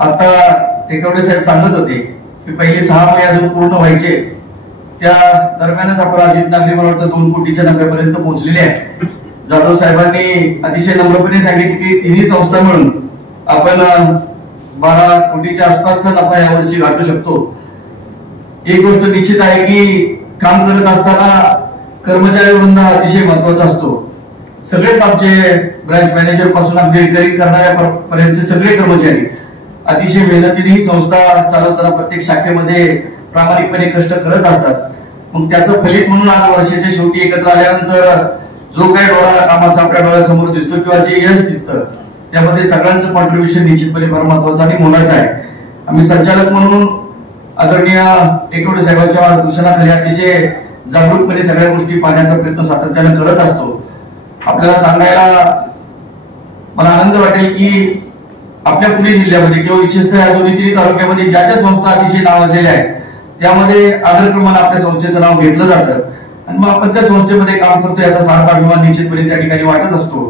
आता टेकवडे साहेब सांगत होते की पहिले 6 महिने अजून पूर्ण व्हायचे, त्या दरम्यानच आपण अजित नागरी मला वाटतं 2 कोटीच्या नफ्यापर्यंत पोहोचलेले आहे. जाधव साहेबांनी अतिशय नम्रपणे सांगितले की तिन्ही संस्था मिळून आपण 12 कोटीच्या आसपासचा नफा यावर्षी गाठू शकतो. एक गोष्ट निश्चित आहे की काम करत असताना कर्मचारी वृंद हा अतिशय महत्वाचा असतो. सगळेच आमचे ब्रांच मॅनेजर पासून अगदी रिकरिंग करणाऱ्या पर्यंतचे सगळे कर्मचारी अतिशय मेहनतीने ही संस्था चालवताना प्रत्येक शाखेमध्ये प्रामाणिकपणे कष्ट करत असतात. मग त्याचं फलित म्हणून आज वर्षाच्या शेवटी एकत्र आल्यानंतर जो काही डोळा कामाचा आपल्या डोळ्यासमोर दिसतो किंवा जे यश दिसतं त्यामध्ये सगळ्यांचं कॉन्ट्रीब्युशन निश्चितपणे फार महत्वाचं आणि मोलाचं आहे. आम्ही संचालक म्हणून आदरणीय टेकवडे साहेबांच्या मार्गदर्शनाखाली अतिशय जागरूकपणे सगळ्या गोष्टी पाहण्याचा प्रयत्न सातत्याने करत असतो. आपल्याला सांगायला मला आनंद वाटेल की आपल्या पुणे जिल्ह्यामध्ये किंवा विशेषतः या दोन्ही तिन्ही तालुक्यामध्ये ज्या ज्या संस्था अतिशय नावाजलेल्या आहेत त्यामध्ये आदरक्रमाने आपल्या संस्थेचं नाव घेतलं जातं आणि मग आपण त्या संस्थेमध्ये काम करतो याचा सार्थ अभिमान निश्चितपणे त्या ठिकाणी वाटत असतो.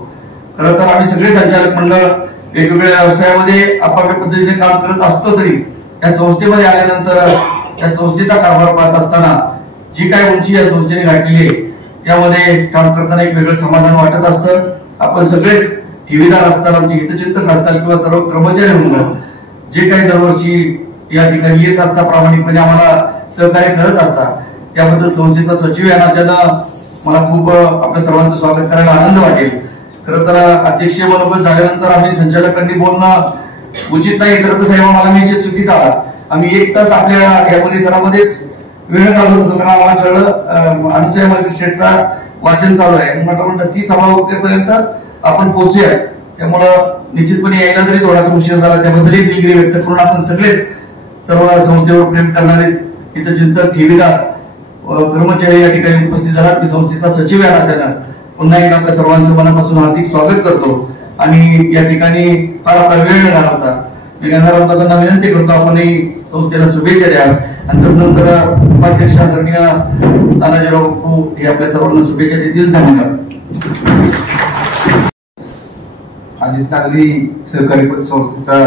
खरं तर आम्ही सगळे संचालक मंडळ वेगवेगळ्या व्यवसायामध्ये आपापल्या पद्धतीने काम करत असतो तरी या संस्थेमध्ये आल्यानंतर या संस्थेचा कारभार पाहत असताना जी काय उंची या संस्थेने गाठलेली आहे त्यामध्ये काम करताना एक वेगळं समाधान वाटत असतं. आपण सगळेच ठेवीदार असतात, आमचे हितचिंतक असतात किंवा सर्व कर्मचारी म्हणून जे काही दरवर्षी या ठिकाणी येत असतात प्रामाणिकपणे आम्हाला सहकार्य करत असतात त्याबद्दल संस्थेचा सचिव या नात्यानं मला खूप आपल्या सर्वांचं स्वागत करायला आनंद वाटेल. खरं तर अध्यक्षीय मनोगत झाल्यानंतर आम्ही संचालकांनी बोलणं उचित नाही. खरं तर साहेब मला मेसेज चुकीचा आला. आम्ही 1 तास आपल्या या परिसरामध्येच वेळ घालवत होतो कारण आम्हाला कळलं अनुसया मल्टी स्टेटचा वाचन चालू आहे. म्हटलं ती सभा होतेपर्यंत आपण पोहोचूया. त्यामुळं निश्चितपणे यायला जरी थोडासा उशीर झाला त्याबद्दल दिलगिरी व्यक्त करून आपण सगळेच सर्व संस्थेवर प्रेम करणारे हितचिंतक ठेवीदार कर्मचारी या ठिकाणी उपस्थित झाला. मी संस्थेचा सचिव या नात्यानं पुन्हा एकदा आपल्या सर्वांचं मनापासून हार्दिक स्वागत करतो आणि या ठिकाणी फार आपला वेळ न घालवता मी गंगाराम दादांना विनंती करतो आपणही संस्थेला शुभेच्छा द्या आणि तदनंतर उपाध्यक्ष आदरणीय तानाजीराव बापू हे आपल्या सर्वांना शुभेच्छा देतील. धन्यवाद. अजित नागरी सहकारी पतसंस्थेचा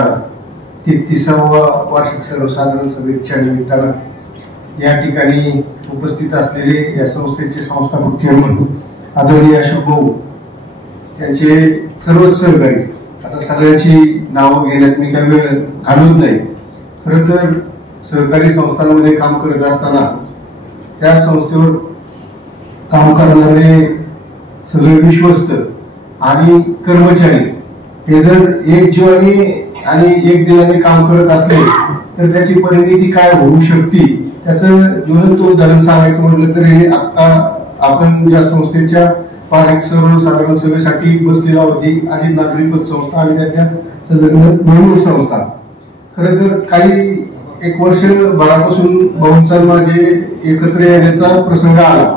33वा वार्षिक सर्वसाधारण सभेच्या निमित्तानं या ठिकाणी उपस्थित असलेले या संस्थेचे संस्थापक चेअरमन आदरणीय अशोक भाऊ त्यांचे सर्वच सहकारी, आता सगळ्यांची नावं घेण्यात मी काही वेळ घालवत नाही. खरं तर सहकारी संस्थांमध्ये काम करत असताना त्या संस्थेवर काम करणारे सगळे विश्वस्त आणि कर्मचारी हे जर एक जीवाने आणि एक दिलाने काम करत असले तर त्याची परिणिती काय होऊ शकते त्याचं ज्वलंत उदाहरण सांगायचं म्हटलं तर हे आता आपण ज्या संस्थेच्या वार्षिक सर्वसाधारण सभेसाठी बसलेला होती अजित नागरी पतसंस्था आणि त्याच्या संलग्न 2 संस्था. खरं तर काही 1 वर्षभरापासून भाऊंचा माझे एकत्र येण्याचा प्रसंग आला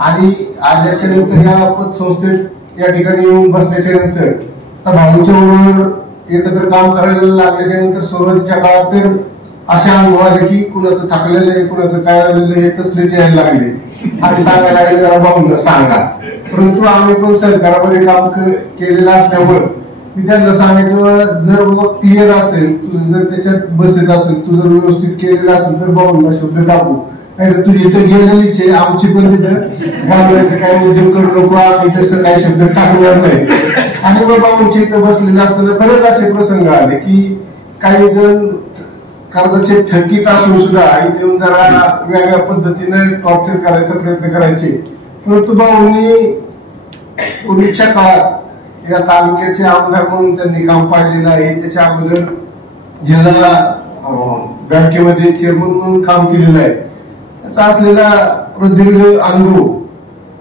आणि आल्याच्या नंतर या पतसंस्थेत या ठिकाणी येऊन बसल्याच्या नंतर भाऊंच्या बरोबर एकत्र काम करायला लागल्याच्या नंतर सुरुवातीच्या काळात तर अशा अनुभव आले की कुणाचं थकलेलं आहे कुणाचं काय झालेलं आहे तसलेच यायला लागले आणि सांगायला लागले जरा भाऊंना सांगा. परंतु आम्ही पण सरकारामध्ये काम केलेलं असल्यामुळे मी त्यांना सांगायचं जर मग क्लिअर असेल तुझं जर त्याच्यात बसत असेल तू जर व्यवस्थित केलेलं असेल तर भाऊंना शब्द टाकू नाही तर तुझी तर गेलेलीच आहे, आमची पण तिथं घालवायचं काय उद्योग करू नको, आम्ही तसं काही शब्द टाकणार नाही. आणि बाबा आमच्या इथं बसलेलं असताना बरेच असे प्रसंग आले की काही जण कर्जाचे थकीत असून सुद्धा इथे येऊन जरा वेगळ्या पद्धतीने टॉर्चर करायचा प्रयत्न करायचे. परंतु भाऊंनी पूर्वीच्या काळात या तालुक्याचे आमदार म्हणून त्यांनी काम पाडलेलं आहे. त्याच्या अगोदर जिल्हा बँकेमध्ये चेअरमन म्हणून काम केलेलं आहे. त्याचा असलेला प्रदीर्घ अनुभव,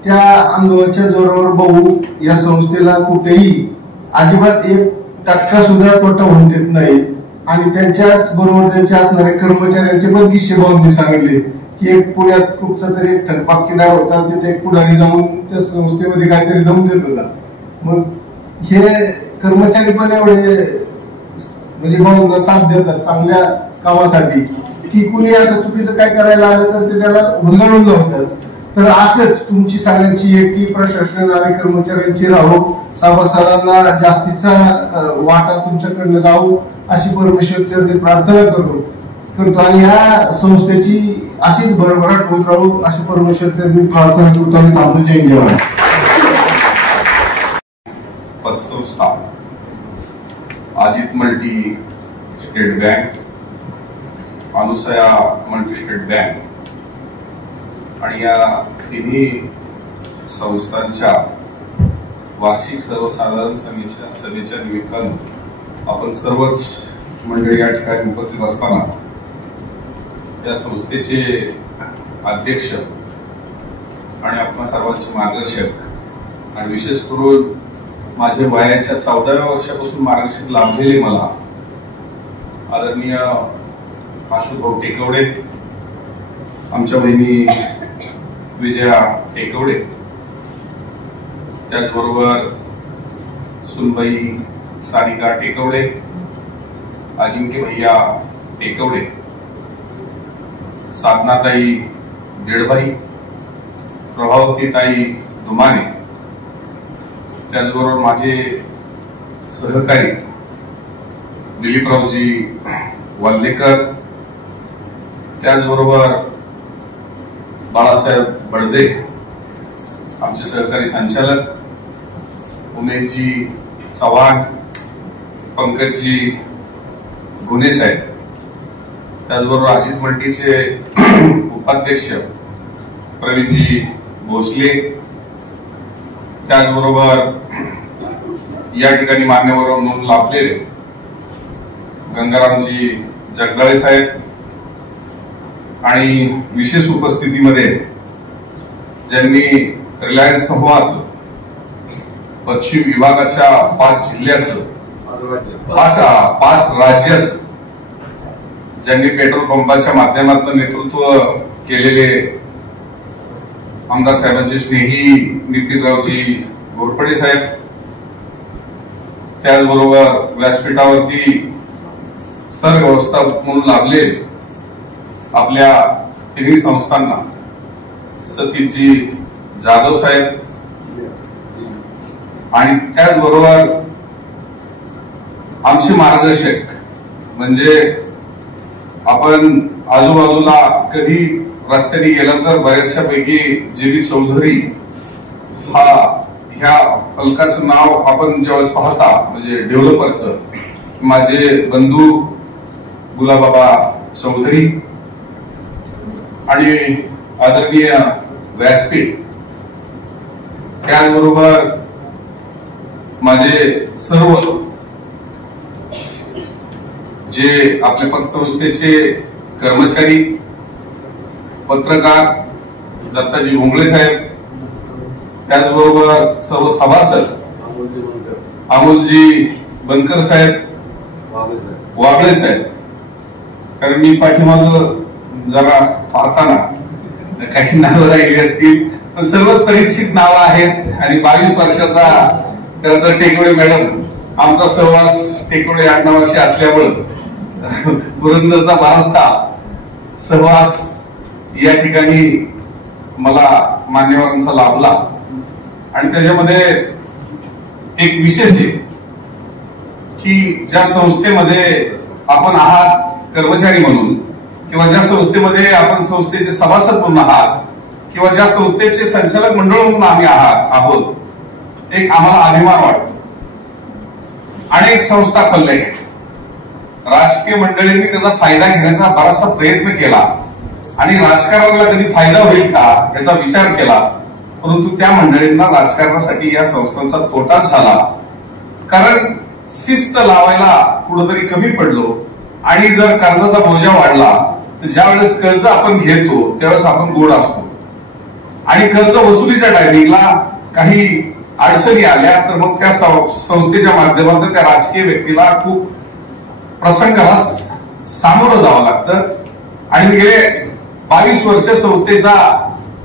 त्या अनुभवाच्या जोरावर भाऊ या संस्थेला कुठेही अजिबात 1% सुद्धा तोटा होऊन देत नाही. आणि त्यांच्याच बरोबर त्यांचे असणारे कर्मचाऱ्यांचे पण किस्से भाऊंनी सांगितले की एक पुण्यात कुठचा तरी एक थकबाकीदार होता, तिथे एक पुढारी जाऊन त्या संस्थेमध्ये काहीतरी दम देत होता. मग हे कर्मचारी पण एवढे म्हणजे भाऊंना साथ देतात चांगल्या कामासाठी की कुणी असं चुकीचं काय करायला आलं तर ते त्याला हुंदडून लावतात. तर असंच तुमची सगळ्यांची एकी प्रशासन आणि कर्मचाऱ्यांची राहो, सभासदांना जास्तीचा वाटा तुमच्याकडनं जाऊ अशी परमेश्वरचरणी प्रार्थना करतो आणि ह्या संस्थेची अशीच भरभराट होत राहू अशी परमेश्वरचरणी प्रार्थना करतो आणि थांबतो. जय जवान. पतसंस्था, Ajit multi state bank, Anusaya multi state bank आणि या तिन्ही संस्थांच्या वार्षिक सर्वसाधारण सभेच्या निमित्तानं आपण सर्वच मंडळी या ठिकाणी उपस्थित असताना या संस्थेचे अध्यक्ष आणि आपल्या सर्वांचे मार्गदर्शक आणि विशेष करून माझ्या वयाच्या 14व्या वर्षापासून मार्गदर्शक लाभलेले मला आदरणीय आशुभाऊ टेकवडे, आमच्या बहिणी विजया टेकवडे, त्याचबरोबर सुनबाई सारिका टेकवडे, अजिंक्य भैया टेकवडे, साधनाताई देडभाई, प्रभावतीताई धुमाने, त्याचबरोबर माझे सहकारी दिलीपरावजी वाल्लेकर, त्याचबरोबर बाळासाहेब बडदे, आमचे सहकारी संचालक उमेशजी चव्हाण, पंकजजी गुन्हे साहेब, त्याचबरोबर अजित मल्टीचे उपाध्यक्ष प्रवीणजी भोसले, त्याचबरोबर या ठिकाणी मान्यवर म्हणून लाभलेले गंगारामजी जगदाळे साहेब आणि विशेष उपस्थितीमध्ये ज्यांनी रिलायन्स समूहाचं पश्चिम विभागाच्या 5 जिल्ह्याचं 5 राज्याचं ज्यांनी पेट्रोल पंपाच्या माध्यमातून नेतृत्व केलेले आमदार साहेबांचे स्नेही नितीनरावजी घोरपडे साहेब, त्याचबरोबर व्यासपीठावरती स्तर व्यवस्थापक म्हणून लाभले आपल्या तिन्ही संस्थांना सतीशजी जाधव साहेब आणि त्याचबरोबर आमचे मार्गदर्शक म्हणजे आपण आजूबाजूला कधी रस्त्याने गेलं तर बऱ्याचशा पैकी जीवी चौधरी ह्या फलकाचं नाव आपण ज्यावेळेस पाहता म्हणजे डेव्हलपरचं, माझे बंधू गुलाबाबा चौधरी आणि आदरणीय व्यासपीठ, त्याचबरोबर माझे सर्व जे आपल्या पतसंस्थेचे कर्मचारी, पत्रकार दत्ताजी भोंगळे साहेब, त्याचबरोबर सर्व सभासद अमोलजी बनकर साहेब, वागळे साहेब, कारण मी पाठीमाग जरा पाहताना काही नावं राहिली असतील पण सर्वच परिचित नावं आहेत आणि 22 वर्षाचा टेकवडे मॅडम, आमचा सहवास टेकवडे 8-9 वर्षे असल्यामुळे पुरंदरचा वारसा सहवास या ठिकाणी मला मान्यवरांचा लाभला आणि त्याच्यामध्ये एक विशेष आहे की ज्या संस्थेमध्ये आपण आहात कर्मचारी म्हणून किंवा ज्या संस्थेमध्ये आपण संस्थेचे सभासद म्हणून आहात किंवा ज्या संस्थेचे संचालक मंडळ म्हणून आम्ही आहोत, एक आम्हाला अभिमान वाटतो. अनेक संस्था खोलल्या गेल्या, राजकीय मंडळींनी त्याचा फायदा घेण्याचा बराचसा प्रयत्न केला आणि राजकारणाला कधी फायदा होईल का याचा विचार केला, परंतु त्या मंडळींना राजकारणासाठी या संस्थांचा तोटाच झाला. कारण शिस्त लावायला कुठंतरी कमी पडलो आणि जर कर्जाचा बोजा वाढला तर ज्या वेळेस कर्ज आपण घेतो त्यावेळेस आपण गोड असतो आणि कर्ज वसुलीच्या टायमिंगला काही अडचणी आल्या तर मग त्या संस्थेच्या माध्यमातून त्या राजकीय व्यक्तीला खूप प्रसंगाला सामोरं जावं लागतं. आणि गेले 22 वर्ष संस्थेचा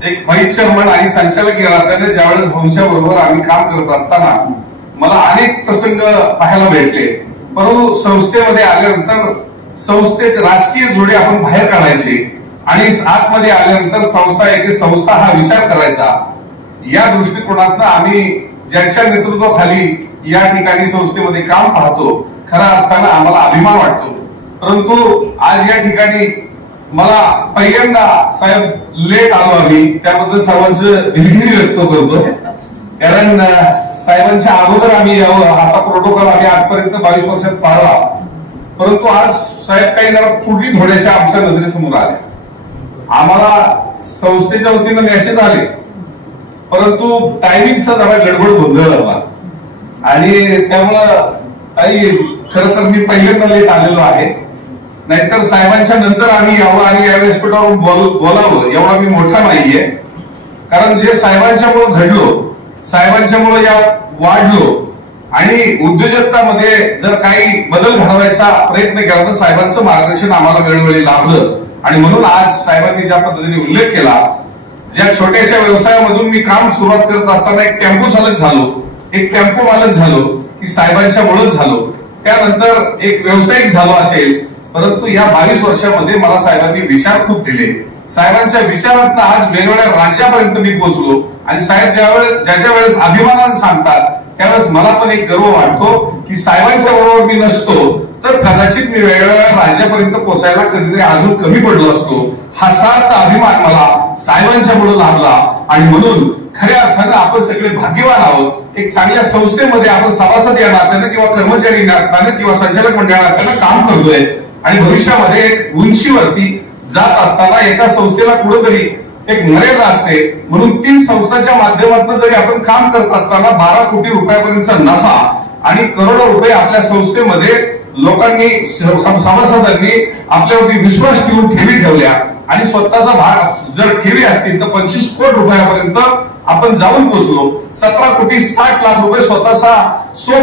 एक व्हाईस चेअरमन आणि संचालक या नात्याने ज्यावेळेस भाऊंच्या बरोबर आम्ही काम करत असताना मला अनेक प्रसंग पाहायला भेटले. परंतु संस्थेमध्ये आल्यानंतर संस्थेचे राजकीय जोडे आपण बाहेर काढायचे आणि आतमध्ये आल्यानंतर संस्था एक संस्था हा विचार करायचा. या दृष्टिकोनातून आम्ही ज्यांच्या नेतृत्वाखाली या ठिकाणी संस्थेमध्ये काम पाहतो खऱ्या अर्थानं आम्हाला अभिमान वाटतो. परंतु आज या ठिकाणी मला पहिल्यांदा साहेब लेट आलो आम्ही, त्याबद्दल सर्वांचं दिलगिरी व्यक्त करतो. कारण साहेबांच्या अगोदर आम्ही यावं असा प्रोटोकॉल आम्ही आजपर्यंत 22 वर्षात पाळला. परंतु आज साहेब काही जरा त्रुटी थोड्याशा आमच्या नजरेसमोर आल्या. आम्हाला संस्थेच्या वतीनं मेसेज आले, परंतु टायमिंगचा जरा गडबड गोंधळ झाला आणि त्यामुळं काही खरं तर मी पहिल्यांदा लेट आलेलो आहे. नाहीतर साहेबांच्या नंतर आम्ही यावं आणि या व्यासपीठावरून बोलावं एवढा मी मोठा नाहीये. कारण जे साहेबांच्यामुळे घडलो, साहेबांच्यामुळे या वाढलो आणि उद्योजकतामध्ये जर काही बदल घडवायचा प्रयत्न केला तर साहेबांचं मार्गदर्शन आम्हाला वेळोवेळी लाभलं. आणि म्हणून आज साहेबांनी ज्या पद्धतीने उल्लेख केला, ज्या छोट्याशा व्यवसायामधून मी काम सुरुवात करत असताना एक टेम्पो चालक झालो, एक टेम्पो मालक झालो की साहेबांच्या मुळेच झालो. त्यानंतर एक व्यावसायिक झालो असेल, परंतु या 22 वर्षामध्ये मला साहेबांनी विचार खूप दिले. साहेबांच्या विचारातून आज वेगवेगळ्या राज्यापर्यंत मी पोहोचलो आणि साहेब ज्या वेळेस अभिमानाने सांगतात त्यावेळेस मला पण एक गर्व वाटतो की साहेबांच्या बरोबर मी नसतो तर कदाचित मी वेगवेगळ्या राज्यापर्यंत पोहोचायला कधीतरी अजून कमी पडलो असतो. हा सार्थ अभिमान मला साहेबांच्या मुळे लाभला आणि म्हणून खऱ्या अर्थानं आपण सगळे भाग्यवान आहोत. एक चांगल्या संस्थेमध्ये आपण सभासद या नात्यानं किंवा कर्मचारी नात्यानं किंवा संचालक मंडळा नात्यानं काम करतोय आणि भविष्यामध्ये एक उंचीवरती जात असताना एका संस्थेला कुठेतरी एक मर्यादा असते. म्हणून 3 संस्थांच्या माध्यमातून जरी आपण काम करत असताना 12 कोटी रुपयापर्यंतचा नफा आणि करोडो रुपये आपल्या संस्थेमध्ये लोकांनी सभासदांनी आपल्यावरती विश्वास ठेवून ठेवी ठेवल्या आणि स्वतःचा भाग जर ठेवी असतील तर 25 कोटी रुपयापर्यंत आपण जाऊन पोहोचलो. 17,60,00,000 रुपये स्वतःचा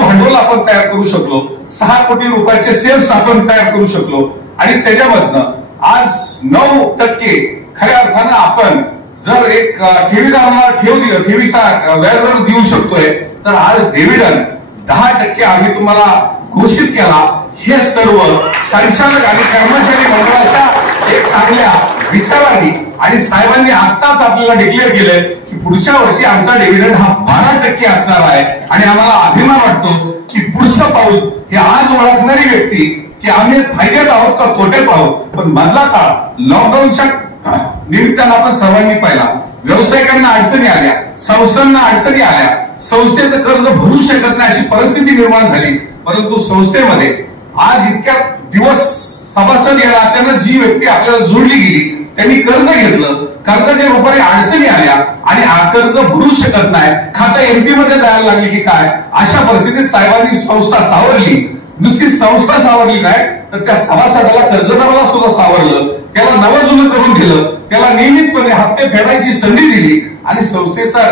भांडवल आपण तयार करू शकलो. 6 कोटी रुपयाचे सेल्स आपण तयार करू शकलो आणि त्याच्यामधनं आज 9% खऱ्या अर्थानं आपण जर एक ठेवीदाराला ठेवीचा व्याजदर देऊ शकतोय तर आज डिव्हिडंड 10% आम्ही तुम्हाला घोषित केला. हे सर्व संचालक आणि कर्मचारी मंडळाच्या एक चांगल्या विचारांनी आणि साहेबांनी आत्ताच आपल्याला डिक्लेअर केलंय की पुढच्या वर्षी आमचा डिव्हिडंड हा 12% असणार आहे आणि आम्हाला अभिमान वाटतो की पुढचं पाऊल हे आज ओळखणारी व्यक्ती की आम्ही फायद्यात आहोत का तोट्यात आहोत. पण मधला काळ लॉकडाऊनच्या निमित्तानं आपण सर्वांनी पाहिला, व्यावसायिकांना अडचणी आल्या, संस्थांना अडचणी आल्या, संस्थेचं कर्ज भरू शकत नाही अशी परिस्थिती निर्माण झाली. परंतु संस्थेमध्ये आज इतक्या दिवस सभासद या नात्यानं जी व्यक्ती आपल्याला जोडली गेली त्यांनी कर्ज घेतलं, कर्जाच्या रूपाने अडचणी आल्या आणि कर्ज भरू शकत नाही, खातं एमपी मध्ये जायला लागली की काय, अशा परिस्थितीत साहेबांनी संस्था सावरली. नुसती संस्था सावरली नाही तर त्या सभासदाला कर्जदाराला सुद्धा सावरलं, त्याला नवं जुनं करून दिलं, त्याला नियमितपणे हप्ते फेडायची संधी दिली आणि संस्थेचा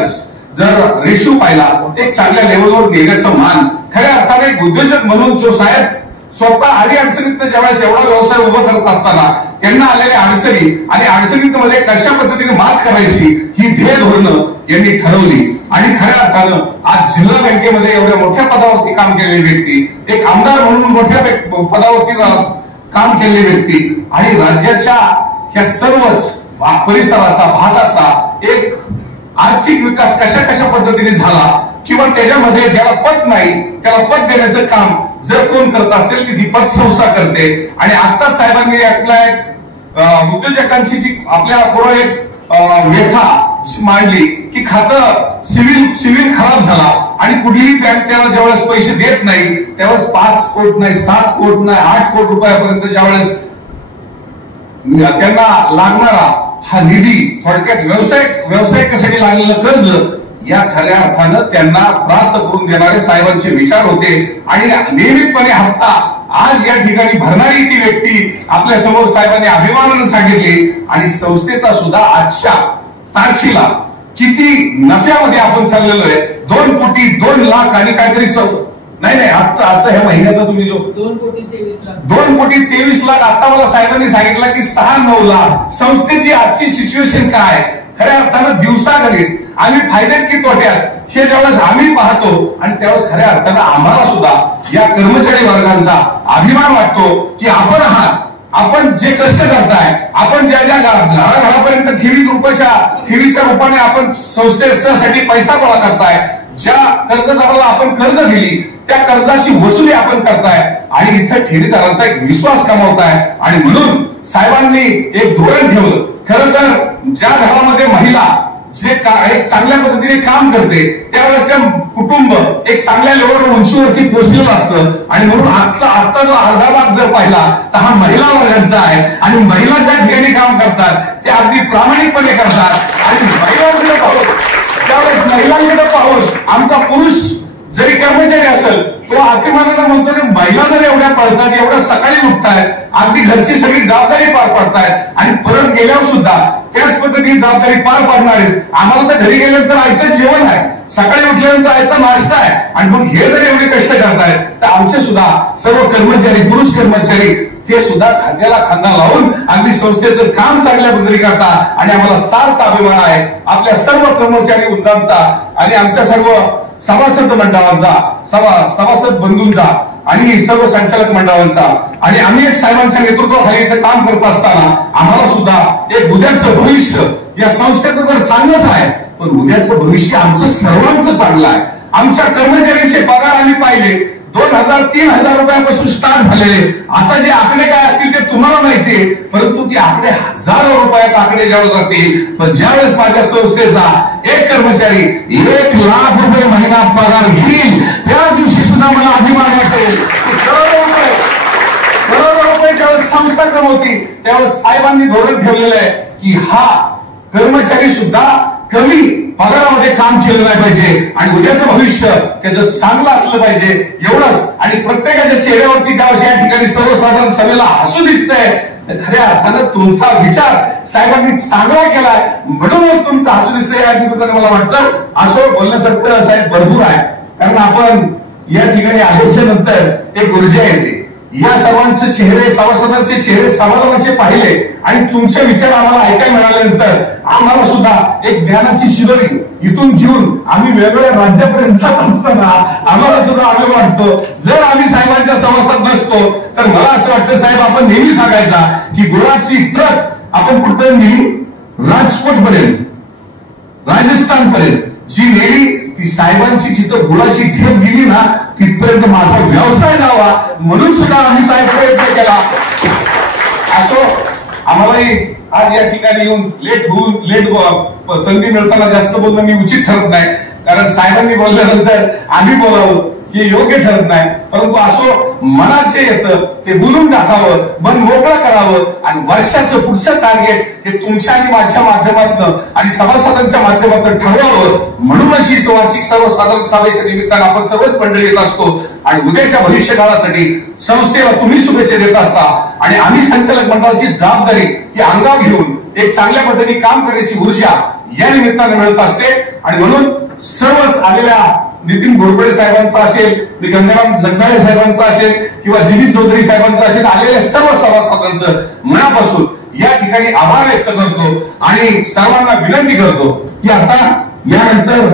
जर रेशो पाहिला एक चांगल्या लेवलवर नेण्याचं मान खऱ्या अर्थाने एक उद्योजक म्हणून जो साहेब स्वतः आडी अडचणीत ज्यावेळेस एवढा व्यवसाय उभा करत असताना त्यांना आलेल्या अडचणी आणि अडचणींमध्ये कशा पद्धतीने मात करायची ही ध्येय धोरणं यांनी ठरवली आणि खऱ्या अर्थानं आज जिल्हा बँकेमध्ये एवढ्या मोठ्या पदावरती काम केलेली व्यक्ती, एक आमदार म्हणून मोठ्या पदावरती काम केलेली व्यक्ती आणि राज्याच्या ह्या सर्वच परिसराचा भागाचा एक आर्थिक विकास कशा पद्धतीने झाला किंवा त्याच्यामध्ये ज्याला पद नाही त्याला पद देण्याचं काम जर कोण करत असेल ती पतसंस्था करते. आणि आता साहेबांनी आपला एक उद्योजकांची जी आपल्या पुढे एक व्यथा मांडली की खातं सिव्हिल खराब झाला आणि कुठलीही बँक त्याला ज्यावेळेस पैसे देत नाही त्यावेळेस 5 कोटी नाही 7 कोटी नाही 8 कोटी रुपयापर्यंत ज्यावेळेस त्यांना लागणारा हा निधी थोडक्यात व्यावसायिकासाठी लागलेलं कर्ज या खऱ्या अर्थानं त्यांना प्राप्त करून देणारे साहेबांचे विचार होते आणि नियमितपणे हप्ता आज या ठिकाणी भरणारी ती व्यक्ती आपल्या समोर साहेबांनी अभिमानानं सांगितली आणि संस्थेचा सुद्धा आजच्या तारखेला किती नफ्यामध्ये आपण चाललेलो आहे 2 कोटी 2 लाख आणि काहीतरी नाही आजचा ह्या महिन्याचा तुम्ही जो 2 कोटी 23 लाख 2 कोटी 23 लाख आता मला साहेबांनी सांगितलं की 6-9 लाख संस्थेची आजची सिच्युएशन काय खऱ्या अर्थानं दिवसागणिक आम्ही फायद्यात की तोट्यात हे ज्यावेळेस आम्ही पाहतो आणि त्यावेळेस खऱ्या अर्थानं आम्हाला सुद्धा या कर्मचारी वर्गांचा अभिमान वाटतो की आपण आहात आपण जे कष्ट करताय आपण ज्या घरापर्यंत ठेवीच्या रूपाने आपण संस्थेसाठी पैसा गोळा करताय ज्या कर्जदाराला आपण कर्ज दिली त्या कर्जाची वसुली आपण करताय आणि इथं ठेवीदारांचा एक विश्वास कमावताय आणि म्हणून साहेबांनी एक धोरण ठेवलं खरं तर ज्या घरामध्ये महिला जे एक चांगल्या पद्धतीने काम करते त्यावेळेस त्या कुटुंब एक चांगल्या लेवलवर उंचीवरती पोहोचलेलं असतं आणि म्हणून आता जो अर्धा भाग जर पाहिला तर हा महिला वर्गांचा आहे आणि महिला ज्या ठिकाणी काम करतात ते अगदी प्रामाणिकपणे करतात आणि महिलांकडे पाहून त्यावेळेस महिलांकडे पाहून आमचा पुरुष जरी कर्मचारी असेल तो अभिमानानं म्हणतो की महिला जर एवढ्या पळतात एवढ्या सकाळी उठतायत अगदी घरची सगळी जबाबदारी पार पाडतायत आणि परत गेल्यावर सुद्धा त्याच पद्धतीने जबाबदारी पार पाडणार आहेत आम्हाला तर घरी गेल्यानंतर आयतं जेवण आहे सकाळी उठल्यानंतर आयता नाश्ता आहे आणि मग हे जर एवढे कष्ट करतायत तर आमचे सुद्धा सर्व कर्मचारी पुरुष कर्मचारी ते सुद्धा खांद्याला खांदा लावून अगदी संस्थेचं काम चांगल्या पद्धतीने करतात आणि आम्हाला सार्थ अभिमान आहे आपल्या सर्व कर्मचारी वृंदांचा आणि आमच्या सर्व सभासद मंडळांचा सभासद बंधूंचा आणि सर्व संचालक मंडळांचा आणि आम्ही एक साहेबांच्या नेतृत्वाखाली इथे काम करत असताना आम्हाला सुद्धा एक उद्याचं भविष्य या संस्थेचं तर चांगलंच आहे पण उद्याचं भविष्य आमचं सर्वांचं चांगलं आहे आमच्या कर्मचाऱ्यांचे पगार आम्ही पाहिले 2000-3000 रुपयापासून स्टार्ट झालेले आता जे आकडे काय असतील ते तुम्हाला माहितीये परंतु ते आकडे हजारो रुपयात आकडे ज्यावेळेस असतील पण ज्यावेळेस माझ्या संस्थेचा एक कर्मचारी 1 लाख रुपये महिना पगार घेईल त्या दिवशी सुद्धा मला अभिमान वाटेल करोडो रुपये ज्यावेळेस संस्था कमवती त्यावेळेस साहेबांनी धोरण ठेवलेलं आहे की हा कर्मचारी सुद्धा कमी पगारामध्ये काम केलं नाही पाहिजे आणि उद्याचं भविष्य त्याचं चांगलं असलं पाहिजे एवढंच आणि प्रत्येकाच्या चेहऱ्यावरती ज्यावेळेस या ठिकाणी सर्वसाधारण सभेला हसू दिसतंय खऱ्या अर्थानं तुमचा विचार साहेबांनी चांगला केलाय म्हणूनच तुमचा हसू दिसतंय या निमित्ताने मला वाटतं असं बोलण्यासारखं साहेब भरपूर आहे कारण आपण या ठिकाणी आल्याच्या नंतर एक ऊर्जा येते या सर्वांचे चेहरे सभासदांचे चेहरे समाधानाचे पाहिले आणि तुमचे विचार आम्हाला ऐकायला मिळाल्यानंतर आम्हाला सुद्धा एक ज्ञानाची शिदोरी इथून घेऊन आम्ही वेगवेगळ्या राज्यापर्यंत असताना आम्हाला सुद्धा आम्ही वाटतो जर आम्ही साहेबांच्या सभासद नसतो तर मला असं वाटतं साहेब आपण नेहमी सांगायचा की गुळाची ट्रक आपण कुठपर्यंत नेली राजकोट पर्यंत राजस्थान पर्यंत जी नेली ती साहेबांची जिथं गुळाची ढेप गेली ना तिथपर्यंत माझा व्यवसाय जावा म्हणून सुद्धा आम्ही साहेब प्रयत्न केला असो आम्हालाही आज या ठिकाणी येऊन लेट संधी मिळताना जास्त बोलणं मी उचित ठरत नाही कारण साहेबांनी बोलल्यानंतर आम्ही बोलावं हे योग्य ठरत नाही परंतु असो मनात जे येतं ते बोलून दाखवावं मन मोकळं करावं आणि वर्षाचं पुढचं टार्गेट हे तुमच्या आणि माझ्या माध्यमातून आणि सभासदांच्या माध्यमातून ठरवावं म्हणून अशी वार्षिक सर्वसाधारण सभेच्या निमित्तानं आपण सर्वच मंडळी येत असतो आणि उद्याच्या भविष्यकाळासाठी संस्थेला तुम्ही शुभेच्छा देत असता आणि आम्ही संचालक मंडळाची जबाबदारी ही अंगावर घेऊन एक चांगल्या पद्धतीने काम करण्याची ऊर्जा या निमित्तानं मिळत असते आणि म्हणून सर्वच आलेल्या नितीन घोरपडे साहेबांचा असेल गंगाराम जगदाळे साहेबांचा असेल किंवा जीबी चौधरी साहेबांचा असेल आलेल्या सर्व सभासदांचं मनापासून या ठिकाणी आभार व्यक्त करतो आणि सर्वांना विनंती करतो की आता यानंतर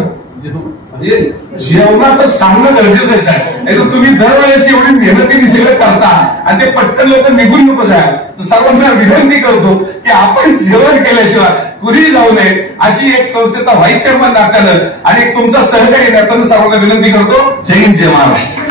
जेवणाचं सांगणं गरजेचं आहे नाही तर तुम्ही दरवेळेस एवढी मेहनतीने सगळं करता आणि ते पटकन लोक निघून नको जाल तर सर्वांना विनंती करतो की आपण जेवण केल्याशिवाय कुठेही जाऊ नये अशी एक संस्थेचा व्हाईस चेअरमन नात्यानं आणि तुमचा सहकारी नात्यानं सर्वांना विनंती करतो जय हिंद जय महाराष्ट्र.